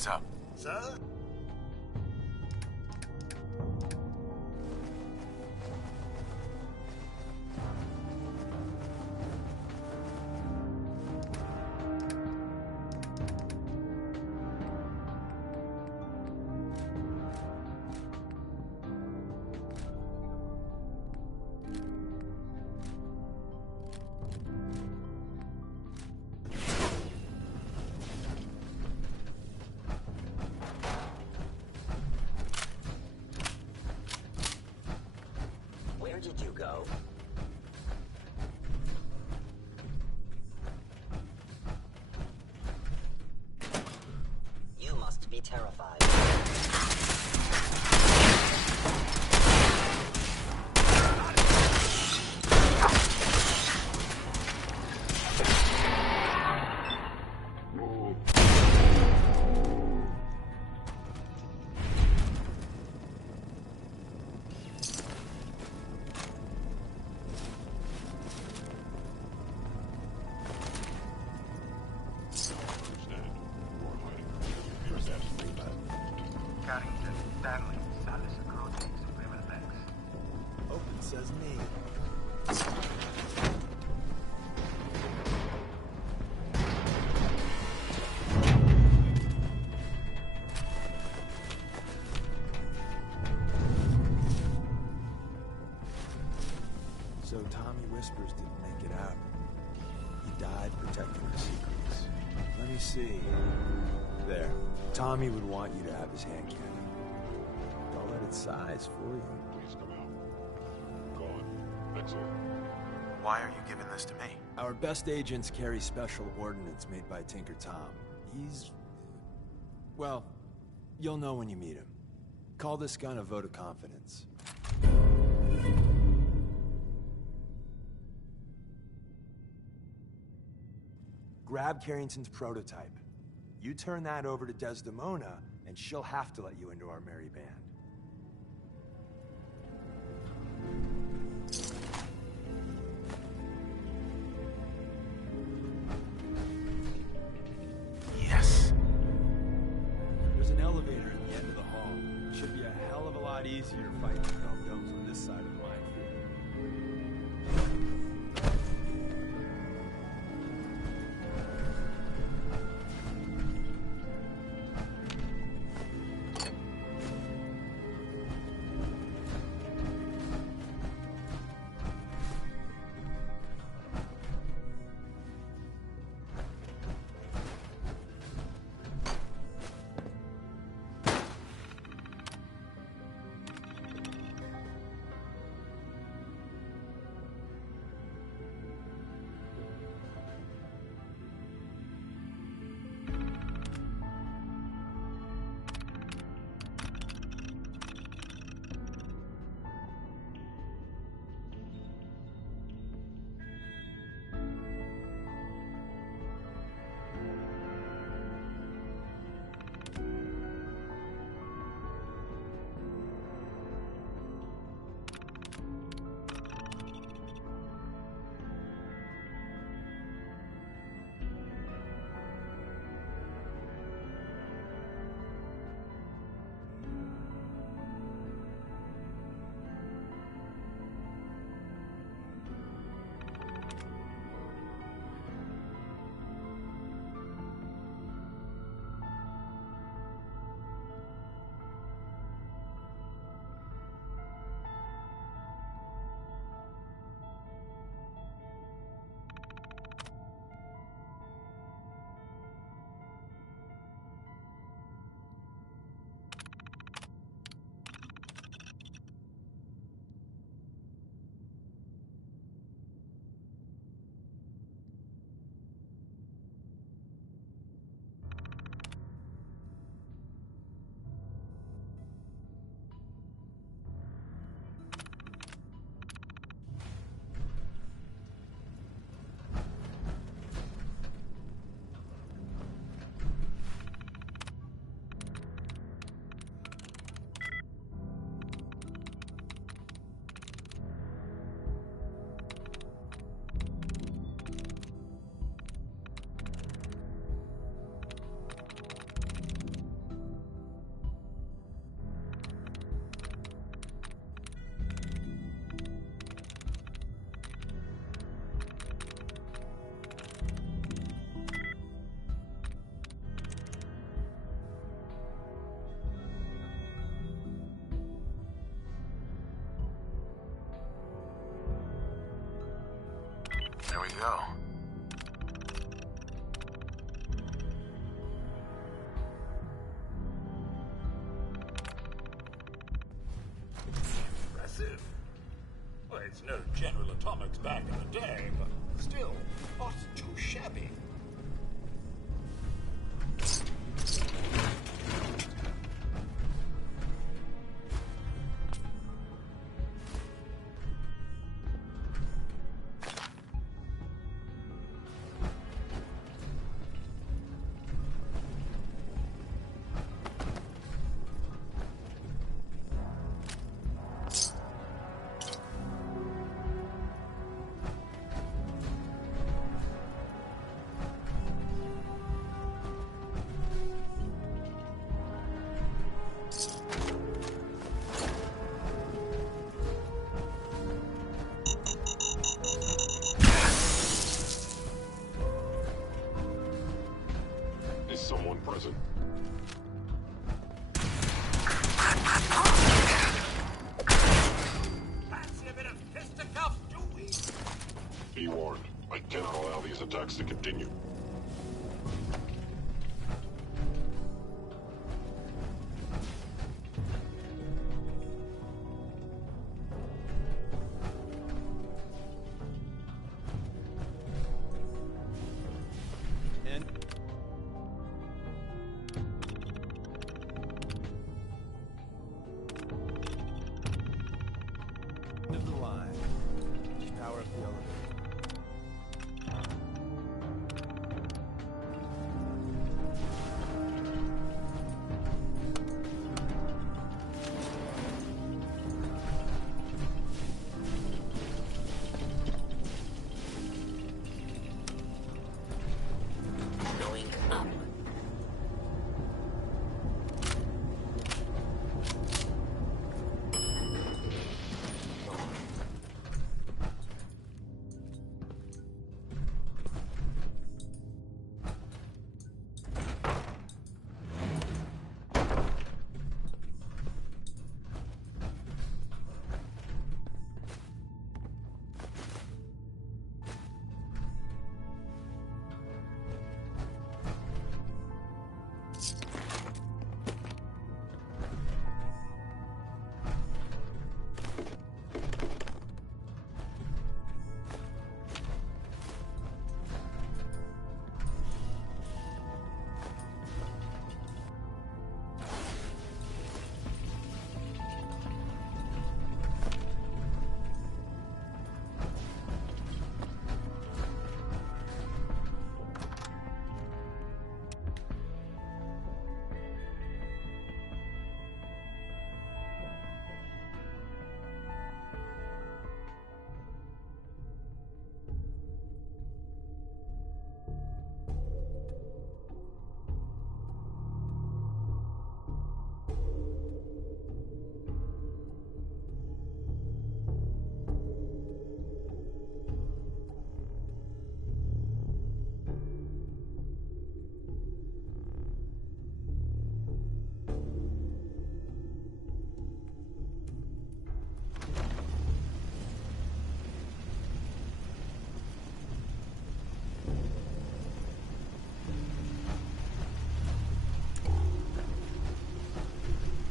What's up? Sir? Where did you go? You must be terrified. Carrington, Stanley, Salis, Grotex, Gravelbex. Open says me. So Tommy Whispers didn't make it out. He died protecting the secrets. Let me see. There. Tommy would want you to have his hand cannon. Don't let it size for you. Please come out. Go on. That's all. Why are you giving this to me? Our best agents carry special ordnance made by Tinker Tom. He's... well, you'll know when you meet him. Call this gun a vote of confidence. Grab Carrington's prototype. You turn that over to Desdemona, and she'll have to let you into our merry band. Yes. There's an elevator at the end of the hall. Should be a hell of a lot easier fighting chrome domes on this side of the minefield. It's no General Atomics back in the day, but still, not too shabby. Someone present. Fancy a bit of fisticuffs, do we? Be warned, I cannot allow these attacks to continue.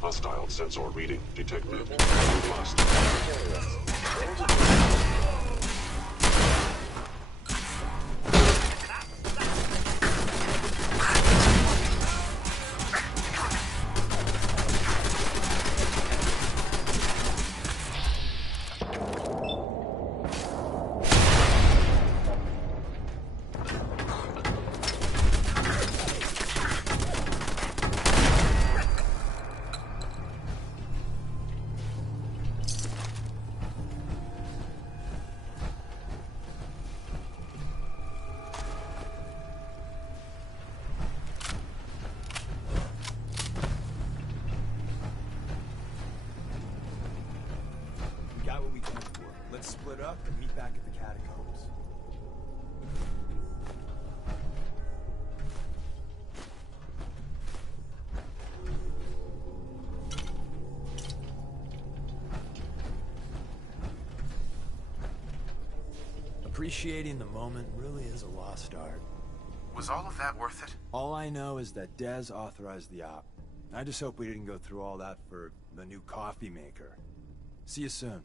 Hostile sensor reading detected. We must. Let's split up and meet back at the catacombs. Appreciating the moment really is a lost art. Was all of that worth it? All I know is that Dez authorized the op. I just hope we didn't go through all that for the new coffee maker. See you soon.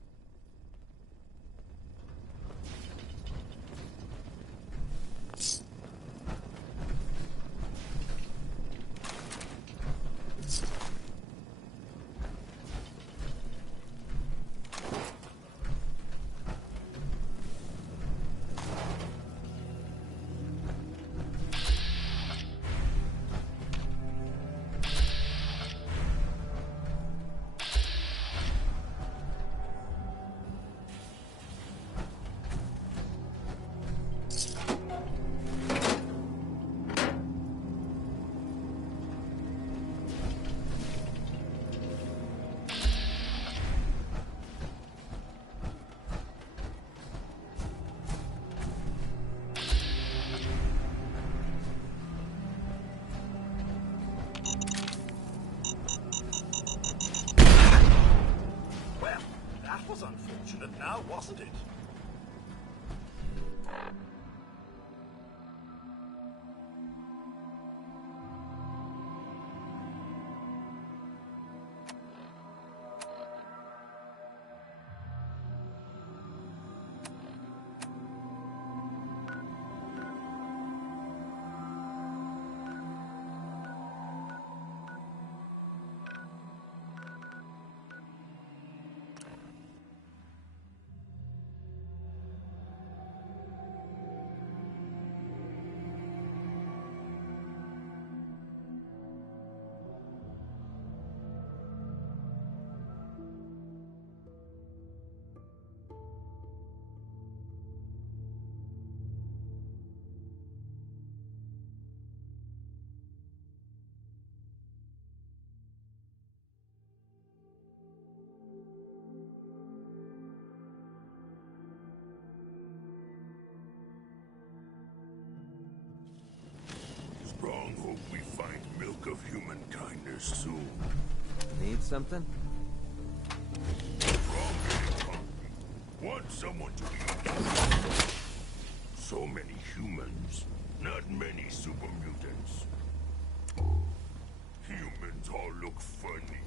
wasn't it? Strong hope we find milk of human kindness soon. Need something? Strong getting hungry. Want someone to eat. So many humans, not many super mutants. Humans all look funny.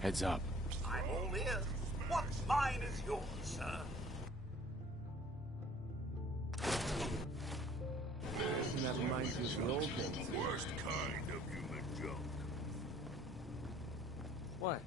Heads up. I'm all ears. What's mine is yours, sir. That reminds you of the old days. Worst kind of human junk. What?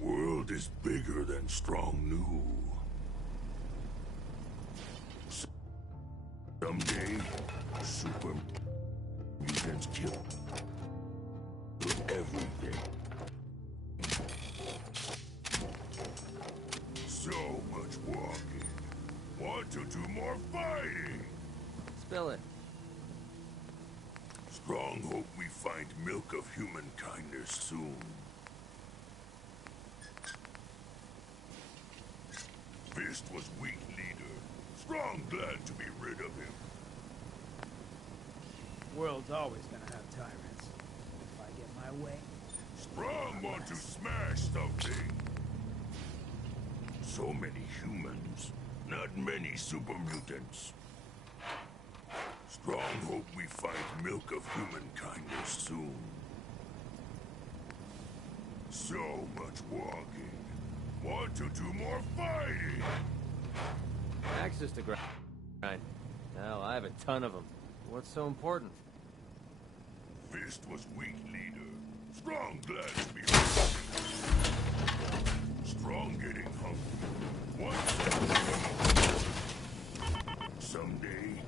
World is bigger than Strong knew. Someday, super mutants kill everything. So much walking. Want to do more fighting? Spill it. Strong hope we find milk of human kindness soon. Fist was weak leader. Strong glad to be rid of him. World's always gonna have tyrants. If I get my way. Strong want to smash something. So many humans, not many super mutants. Strong hope we find milk of human kindness soon. So much walking. Want to do more fighting? Access to grind. Hell, I have a ton of them. What's so important? Fist was weak leader. Strong glad to be rid of him. Strong getting hungry. Someday,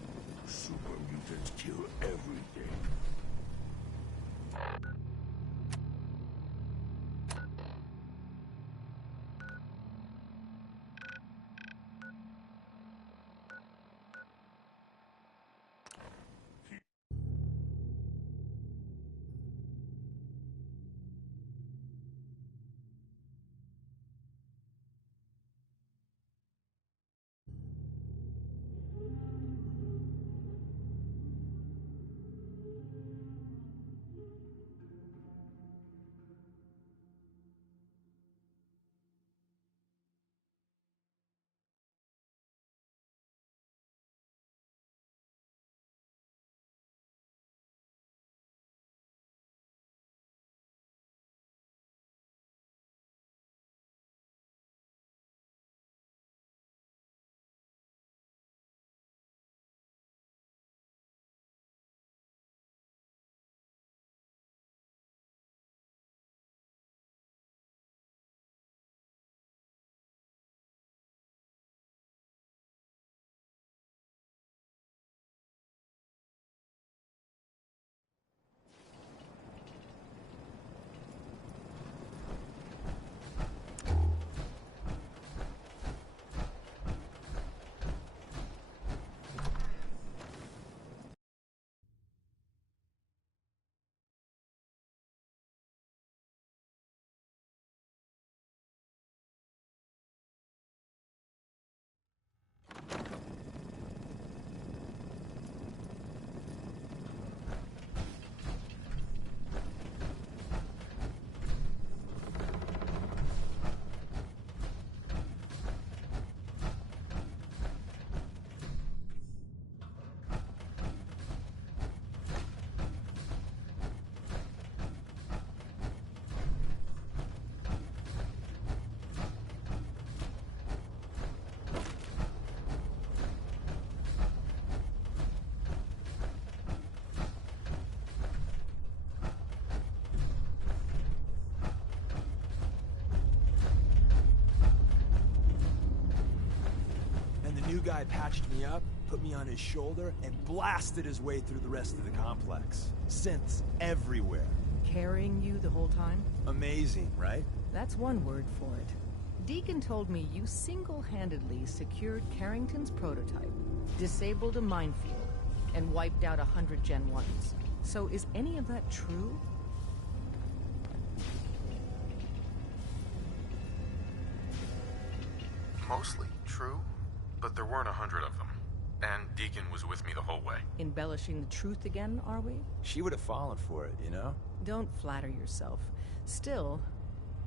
super mutants kill everything. new guy patched me up, put me on his shoulder, and blasted his way through the rest of the complex. Synths everywhere. Carrying you the whole time? Amazing, right? That's one word for it. Deacon told me you single-handedly secured Carrington's prototype, disabled a minefield, and wiped out 100 Gen 1s. So is any of that true? Mostly true, but there weren't 100 of them. And Deacon was with me the whole way. Embellishing the truth again, are we? She would have fallen for it, you know? Don't flatter yourself. Still,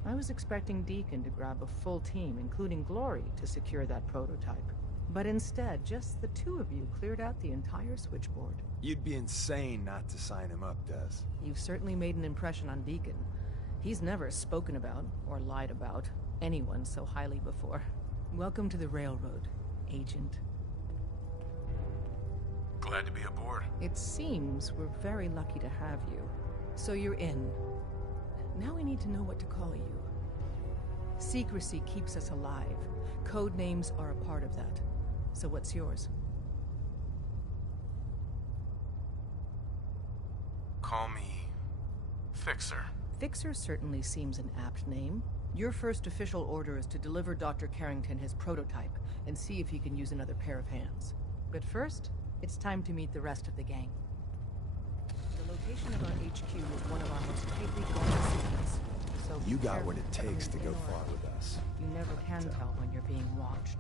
I was expecting Deacon to grab a full team, including Glory, to secure that prototype. But instead, just the two of you cleared out the entire switchboard. You'd be insane not to sign him up, Des. You've certainly made an impression on Deacon. He's never spoken about, or lied about, anyone so highly before. Welcome to the Railroad, Agent. Glad to be aboard. It seems we're very lucky to have you. So you're in. Now we need to know what to call you. Secrecy keeps us alive. Code names are a part of that. So what's yours? Call me Fixer. Fixer certainly seems an apt name. Your first official order is to deliver Dr. Carrington his prototype and see if he can use another pair of hands. But first, it's time to meet the rest of the gang. The location of our HQ is one of our most tightly guarded secrets. So You got what it takes to go far with us. You never can tell when you're being watched.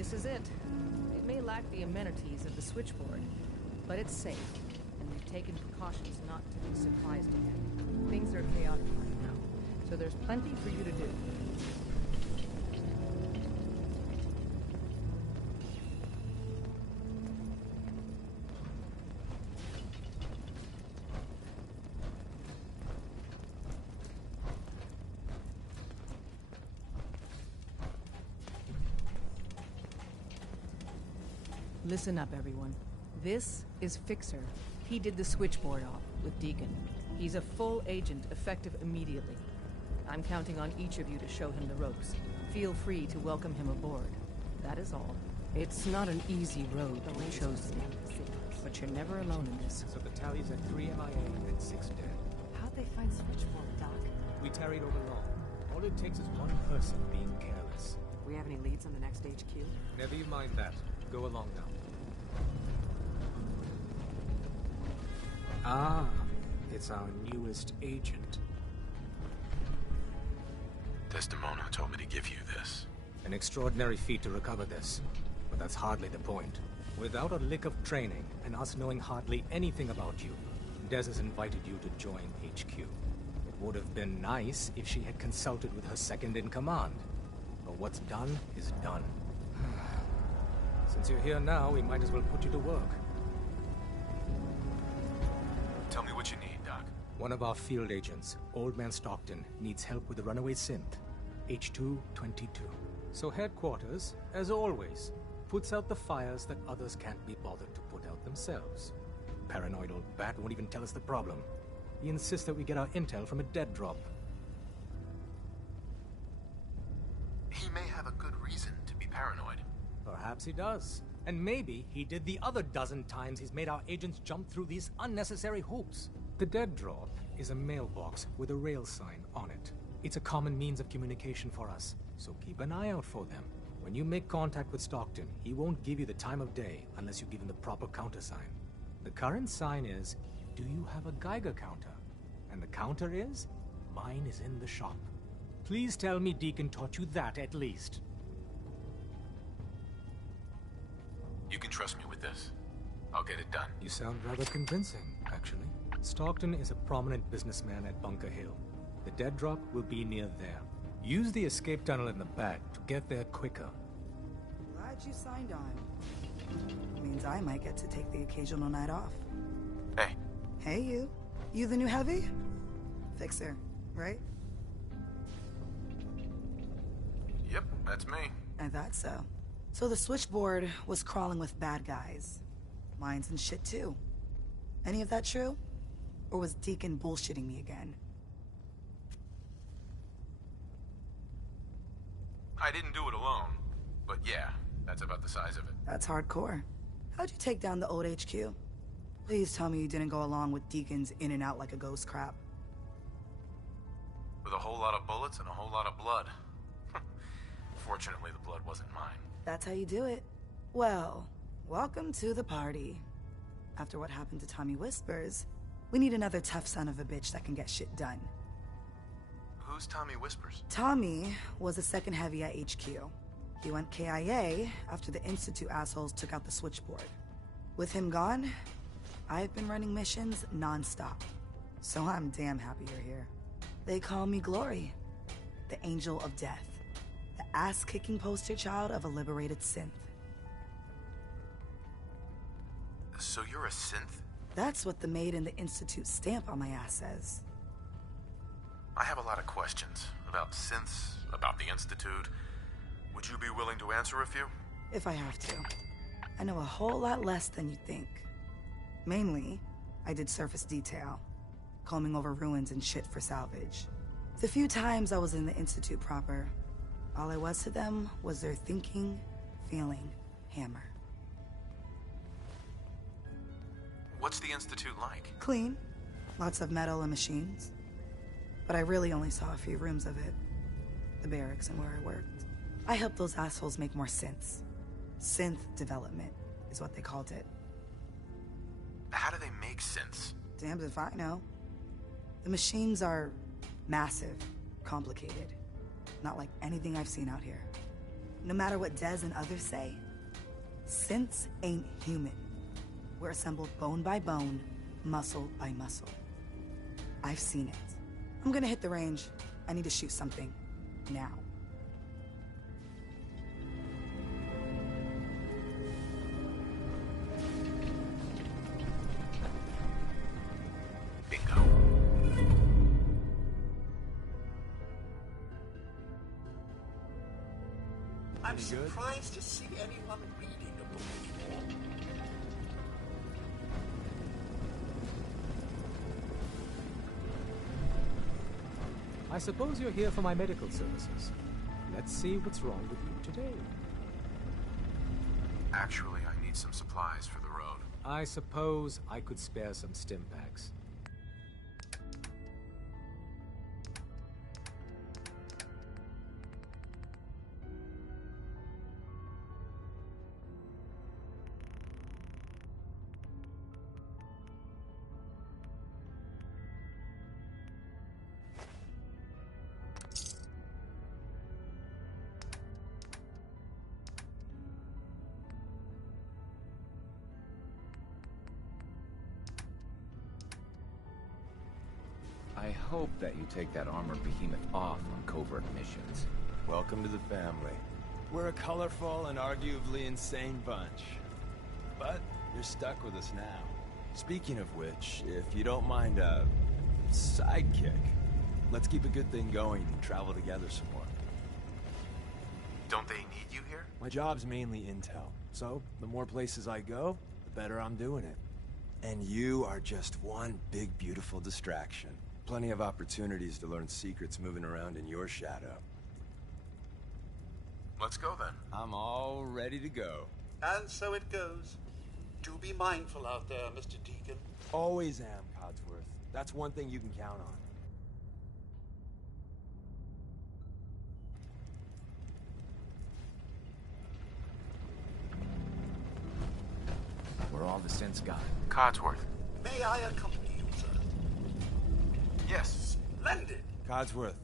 This is it. It may lack the amenities of the switchboard, but it's safe, and we've taken precautions not to be surprised again. Things are chaotic right now, so there's plenty for you to do. Listen up, everyone. This is Fixer. He did the switchboard off with Deacon. He's a full agent, effective immediately. I'm counting on each of you to show him the ropes. Feel free to welcome him aboard. That is all. It's not an easy road we chose to take, but you're never alone in this. So the tally's at 3 MIA and 6 dead. How'd they find switchboard, Doc? We tarried over long. All it takes is one person being careless. We have any leads on the next HQ? Never you mind that. Go along now. Ah, it's our newest agent. Desdemona told me to give you this. An extraordinary feat to recover this, but that's hardly the point. Without a lick of training, and us knowing hardly anything about you, Des has invited you to join HQ. It would have been nice if she had consulted with her second-in-command. But what's done is done. Since you're here now, we might as well put you to work. Tell me what you need, Doc. One of our field agents, Old Man Stockton, needs help with the runaway synth, H222. So headquarters, as always, puts out the fires that others can't be bothered to put out themselves. Paranoid old bat won't even tell us the problem. He insists that we get our intel from a dead drop. He may have a good reason to be paranoid. Perhaps he does. And maybe he did the other dozen times he's made our agents jump through these unnecessary hoops. The dead drop is a mailbox with a rail sign on it. It's a common means of communication for us, so keep an eye out for them. When you make contact with Stockton, he won't give you the time of day unless you give him the proper countersign. The current sign is, do you have a Geiger counter? And the counter is, mine is in the shop. Please tell me Deacon taught you that at least. You can trust me with this. I'll get it done. You sound rather convincing, actually. Stockton is a prominent businessman at Bunker Hill. The dead drop will be near there. Use the escape tunnel in the back to get there quicker. Glad you signed on. Means I might get to take the occasional night off. Hey. Hey, you. You the new heavy? Fixer, right? Yep, that's me. I thought so. So the switchboard was crawling with bad guys. Mines and shit, too. Any of that true? Or was Deacon bullshitting me again? I didn't do it alone, but yeah, that's about the size of it. That's hardcore. How'd you take down the old HQ? Please tell me you didn't go along with Deacon's in and out like a ghost crap. With a whole lot of bullets and a whole lot of blood. Fortunately, the blood wasn't mine. That's how you do it. Well, welcome to the party. After what happened to Tommy Whispers, we need another tough son of a bitch that can get shit done. Who's Tommy Whispers? Tommy was a second heavy at HQ. He went KIA after the Institute assholes took out the switchboard. With him gone, I've been running missions non-stop. So I'm damn happy you're here. They call me Glory, the Angel of Death. The ass-kicking poster child of a liberated synth. So you're a synth? That's what the maid in the Institute stamp on my ass says. I have a lot of questions about synths, about the Institute. Would you be willing to answer a few? If I have to. I know a whole lot less than you think. Mainly, I did surface detail, combing over ruins and shit for salvage. The few times I was in the Institute proper, all I was to them was their thinking, feeling hammer. What's the Institute like? Clean. Lots of metal and machines. But I really only saw a few rooms of it. The barracks and where I worked. I helped those assholes make more synths. Synth development is what they called it. How do they make synths? Damned if I know. The machines are massive, complicated. Not like anything I've seen out here. No matter what Dez and others say, synths ain't human. We're assembled bone by bone, muscle by muscle. I've seen it. I'm gonna hit the range. I need to shoot something. Now. Bingo. I'm surprised to see anyone reading a book anymore. I suppose you're here for my medical services. Let's see what's wrong with you today. Actually, I need some supplies for the road. I suppose I could spare some stim packs. I hope that you take that armored behemoth off on covert missions. Welcome to the family. We're a colorful and arguably insane bunch. But you're stuck with us now. Speaking of which, if you don't mind a sidekick, let's keep a good thing going and travel together some more. Don't they need you here? My job's mainly intel, so the more places I go, the better I'm doing it. And you are just one big, beautiful distraction. Plenty of opportunities to learn secrets moving around in your shadow. Let's go then. I'm all ready to go. And so it goes. Do be mindful out there, Mr. Deacon. Always am, Codsworth. That's one thing you can count on. We're all the synths got. Codsworth. May I accompany you, sir? Yes. Splendid! Codsworth,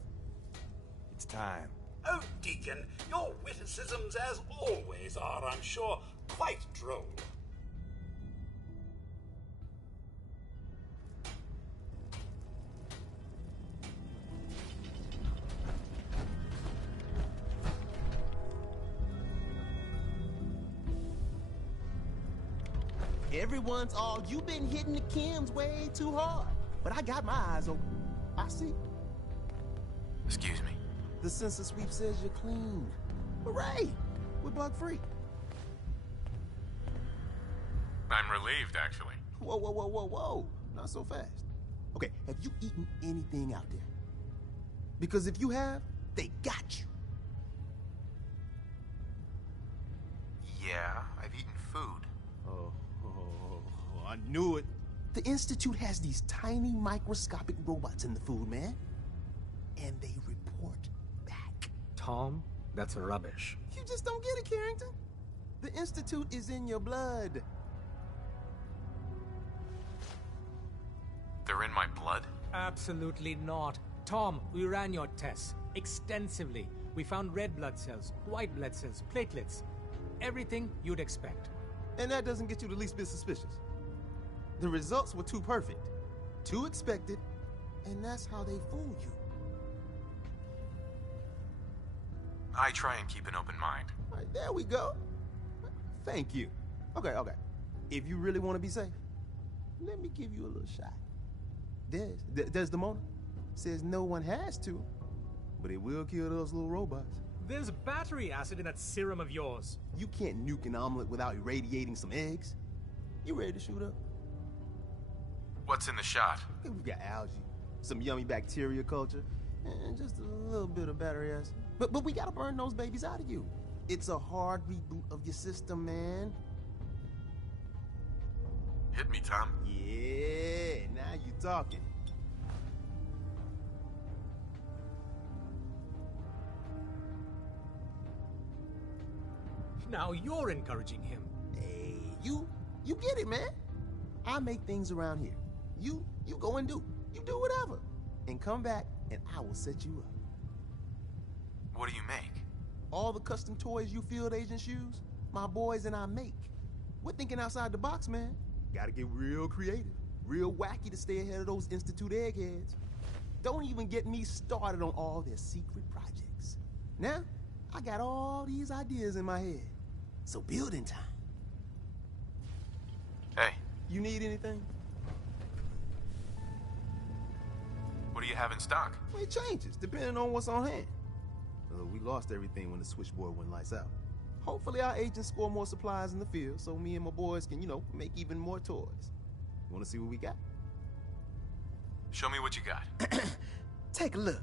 it's time. Oh, Deacon, your witticisms, as always, are, I'm sure, quite droll. Everyone's all, you've been hitting the chems way too hard. But I got my eyes open. I see. Excuse me. The sensor sweep says you're clean. Hooray! We're bug-free. I'm relieved, actually. Whoa, whoa, whoa, whoa, whoa. Not so fast. Okay, have you eaten anything out there? Because if you have, they got you. Yeah, I've eaten food. Oh, I knew it. The Institute has these tiny microscopic robots in the food, man. And they report back. Tom, that's rubbish. You just don't get it, Carrington. The Institute is in your blood. They're in my blood? Absolutely not. Tom, we ran your tests extensively. We found red blood cells, white blood cells, platelets. Everything you'd expect. And that doesn't get you the least bit suspicious. The results were too perfect, too expected, and that's how they fool you. I try and keep an open mind. All right, there we go. Thank you. Okay. If you really want to be safe, let me give you a little shot. Desdemona says no one has to, but it will kill those little robots. There's battery acid in that serum of yours. You can't nuke an omelet without irradiating some eggs. You ready to shoot up? What's in the shot? We've got algae, some yummy bacteria culture, and just a little bit of battery acid. But we gotta burn those babies out of you. It's a hard reboot of your system, man. Hit me, Tom. Yeah, now you talking. Now you're encouraging him. Hey, you get it, man. I make things around here. You go and do. You do whatever. And come back, and I will set you up. What do you make? All the custom toys you field agents use, my boys and I make. We're thinking outside the box, man. Gotta get real creative, real wacky to stay ahead of those Institute eggheads. Don't even get me started on all their secret projects. Now, I got all these ideas in my head. So building time. Hey. You need anything? What do you have in stock? Well, it changes, depending on what's on hand. We lost everything when the switchboard went lights out. Hopefully our agents score more supplies in the field so me and my boys can, make even more toys. You wanna see what we got? Show me what you got. Take a look.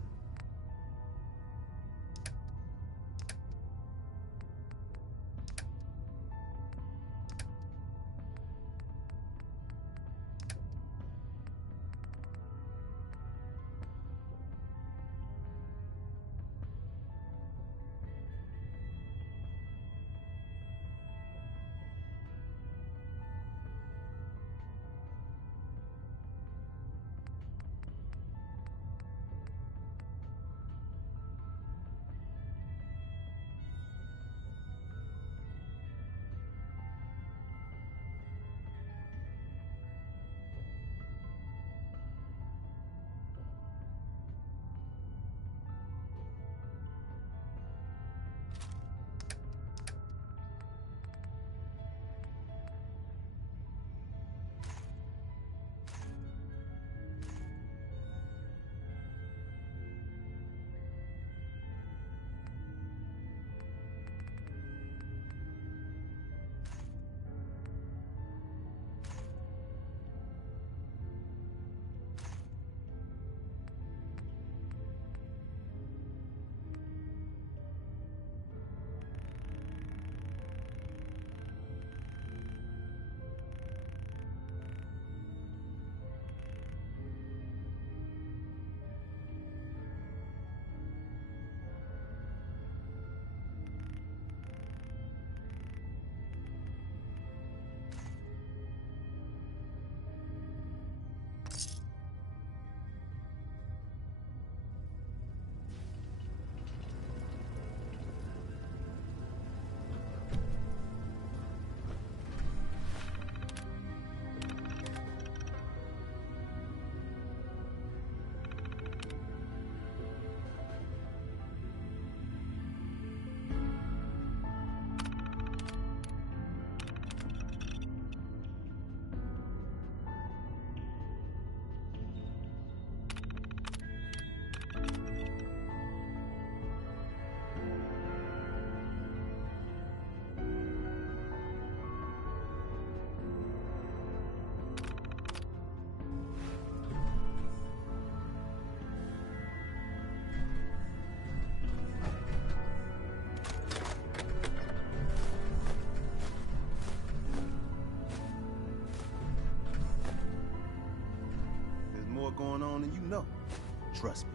Going on and you know. Trust me.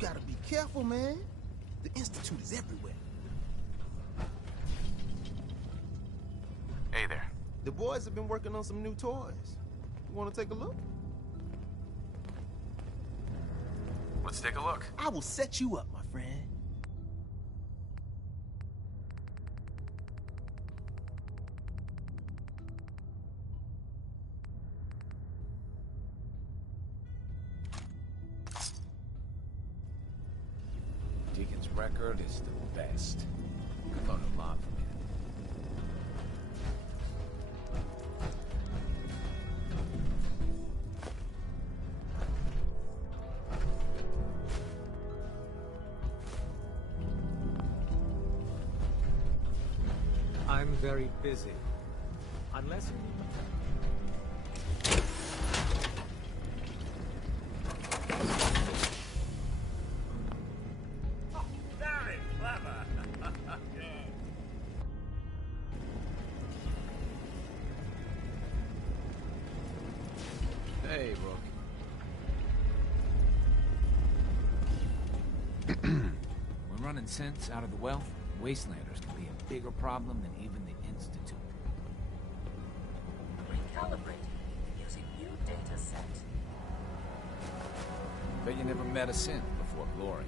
Gotta be careful, man. The Institute is everywhere. Hey there. The boys have been working on some new toys. You wanna take a look? Let's take a look. I will set you up, my friend. Deacon's record is the best. Could learn a lot from him. I'm very busy. Unless you need my... Very clever. Hey, Rook. When running synths out of the wealth, Wastelanders can be a bigger problem than even the Institute. Recalibrating using new data set. Bet you never met a synth before Glory.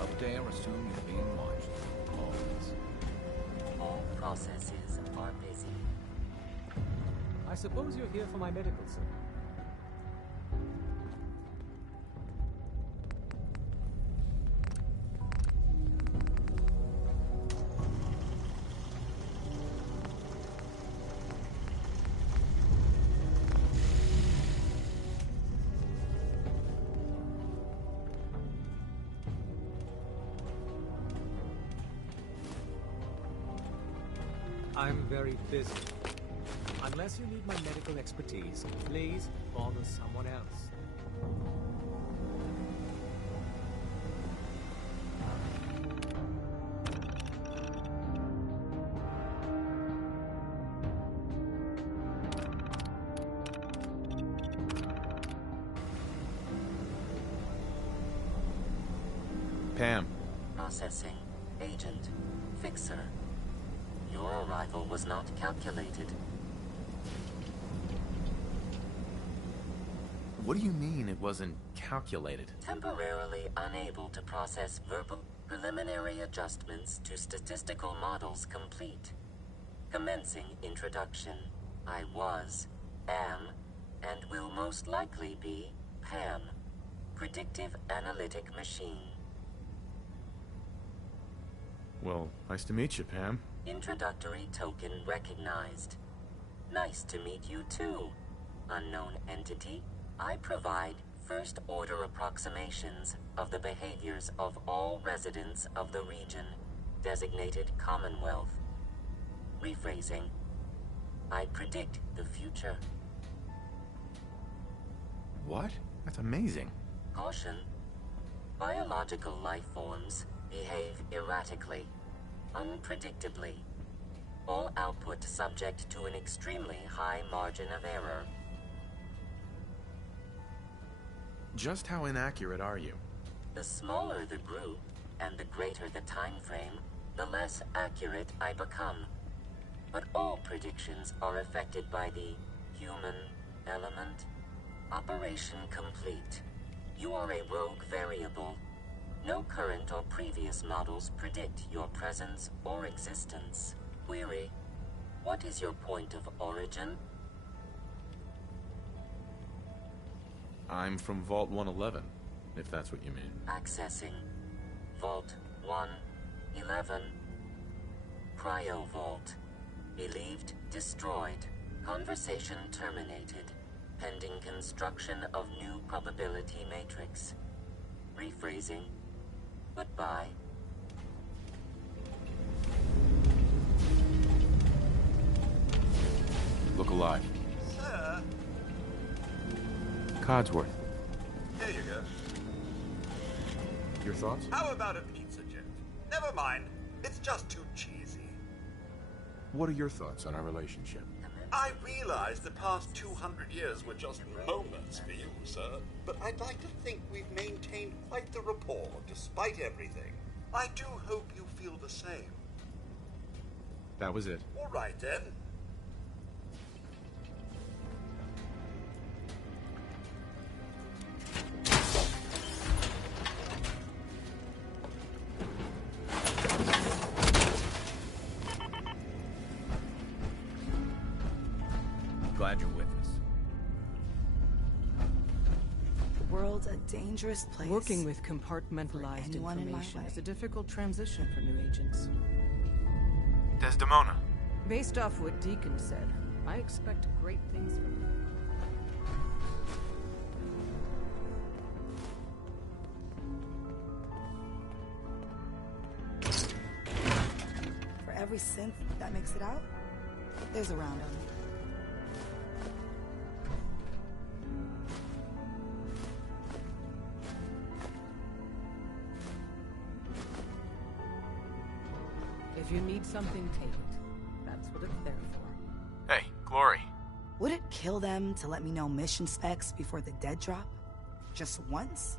Up there, assume you're being watched. Always. All processes are busy. I suppose you're here for my medical, sir. I'm very busy. Unless you need my medical expertise, please bother someone else. Pam. Processing. Agent. Fixer. Your arrival was not calculated. What do you mean it wasn't calculated? Temporarily unable to process verbal preliminary adjustments to statistical models complete. Commencing introduction. I was, am, and will most likely be Pam. Predictive Analytic Machine. Well, nice to meet you, Pam. Introductory token recognized. Nice to meet you too, unknown entity. I provide first-order approximations of the behaviors of all residents of the region, designated Commonwealth. Rephrasing. I predict the future. What? That's amazing. Caution. Biological life forms behave erratically, unpredictably. All output subject to an extremely high margin of error. Just how inaccurate are you? The smaller the group, and the greater the time frame, the less accurate I become. But all predictions are affected by the human element. Operation complete. You are a rogue variable. No current or previous models predict your presence or existence. Query. What is your point of origin? I'm from Vault 111, if that's what you mean. Accessing. Vault 111. Cryo Vault. Believed destroyed. Conversation terminated. Pending construction of new probability matrix. Rephrasing. Goodbye. Look alive. Sir, Codsworth. here you go. Your thoughts? How about a pizza, Jeff? Never mind. It's just too cheesy. What are your thoughts on our relationship? I realize the past 200 years were just moments for you, sir, but I'd like to think we've maintained quite the rapport despite everything. I do hope you feel the same. That was it. All right, then. Glad you're with us. The world's a dangerous place. Working with compartmentalized anyone in my information way. is a difficult transition for new agents. Desdemona. Based off what Deacon said, I expect great things from you. For every synth that makes it out, there's a round on it. If you need something, take it. That's what it's there for. Hey, Glory. Would it kill them to let me know mission specs before the dead drop? Just once?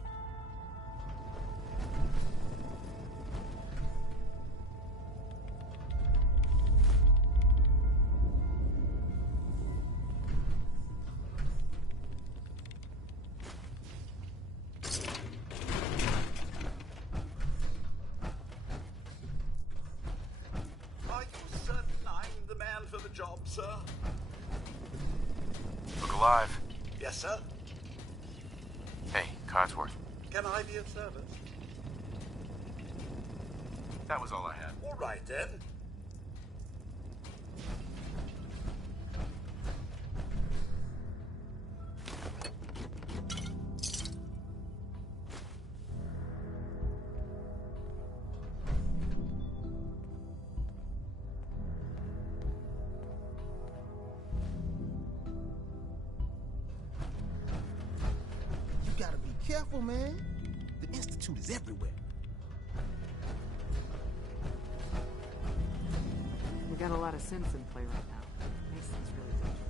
Are you certain I'm the man for the job, sir? Look alive. Yes, sir. Hey, Codsworth. Can I be of service? That was all I had. All right, then. You gotta be careful, man. The Institute is everywhere. We got a lot of synths in play right now. Makes things really dangerous.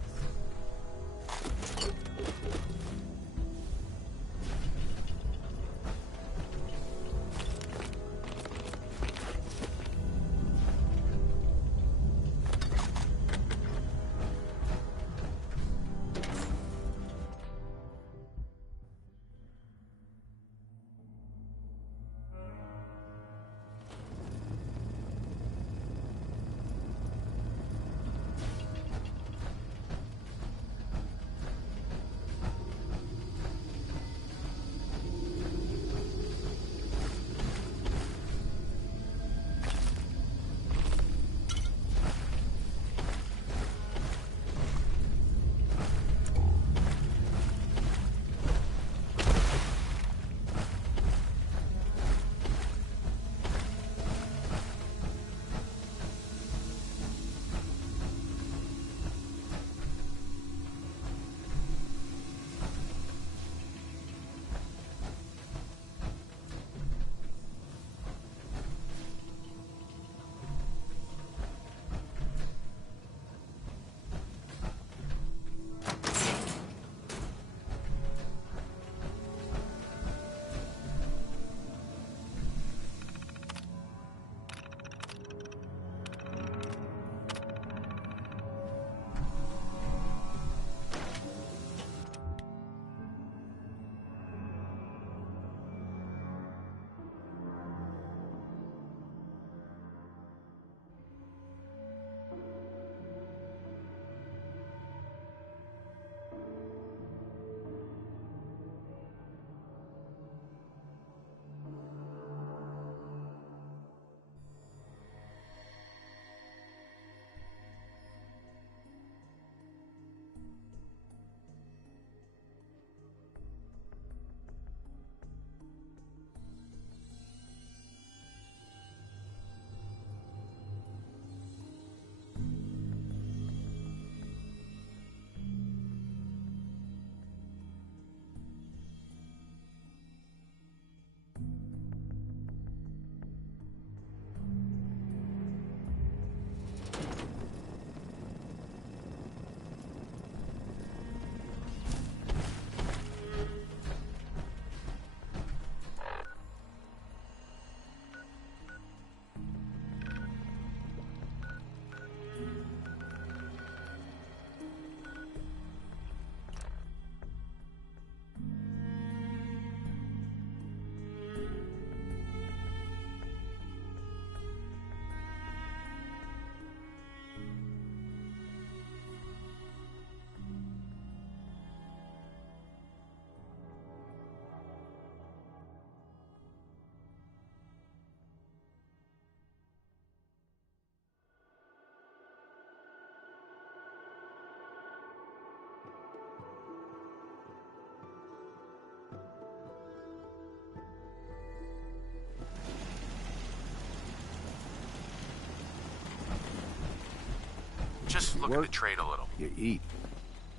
just looking to trade a little. You eat.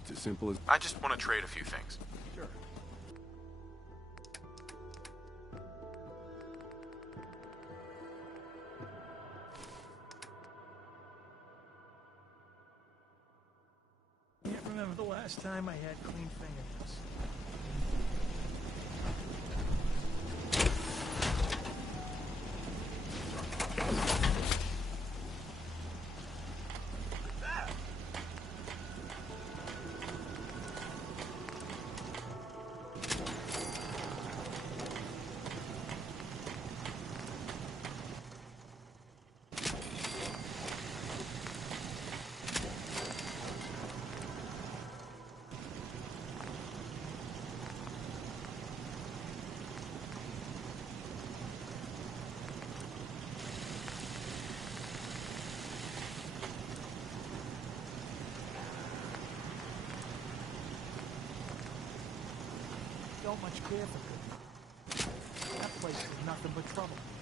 It's as simple as... I just want to trade a few things. Sure. Can't remember the last time I had clean fingernails. Don't much care for good. That place was nothing but trouble.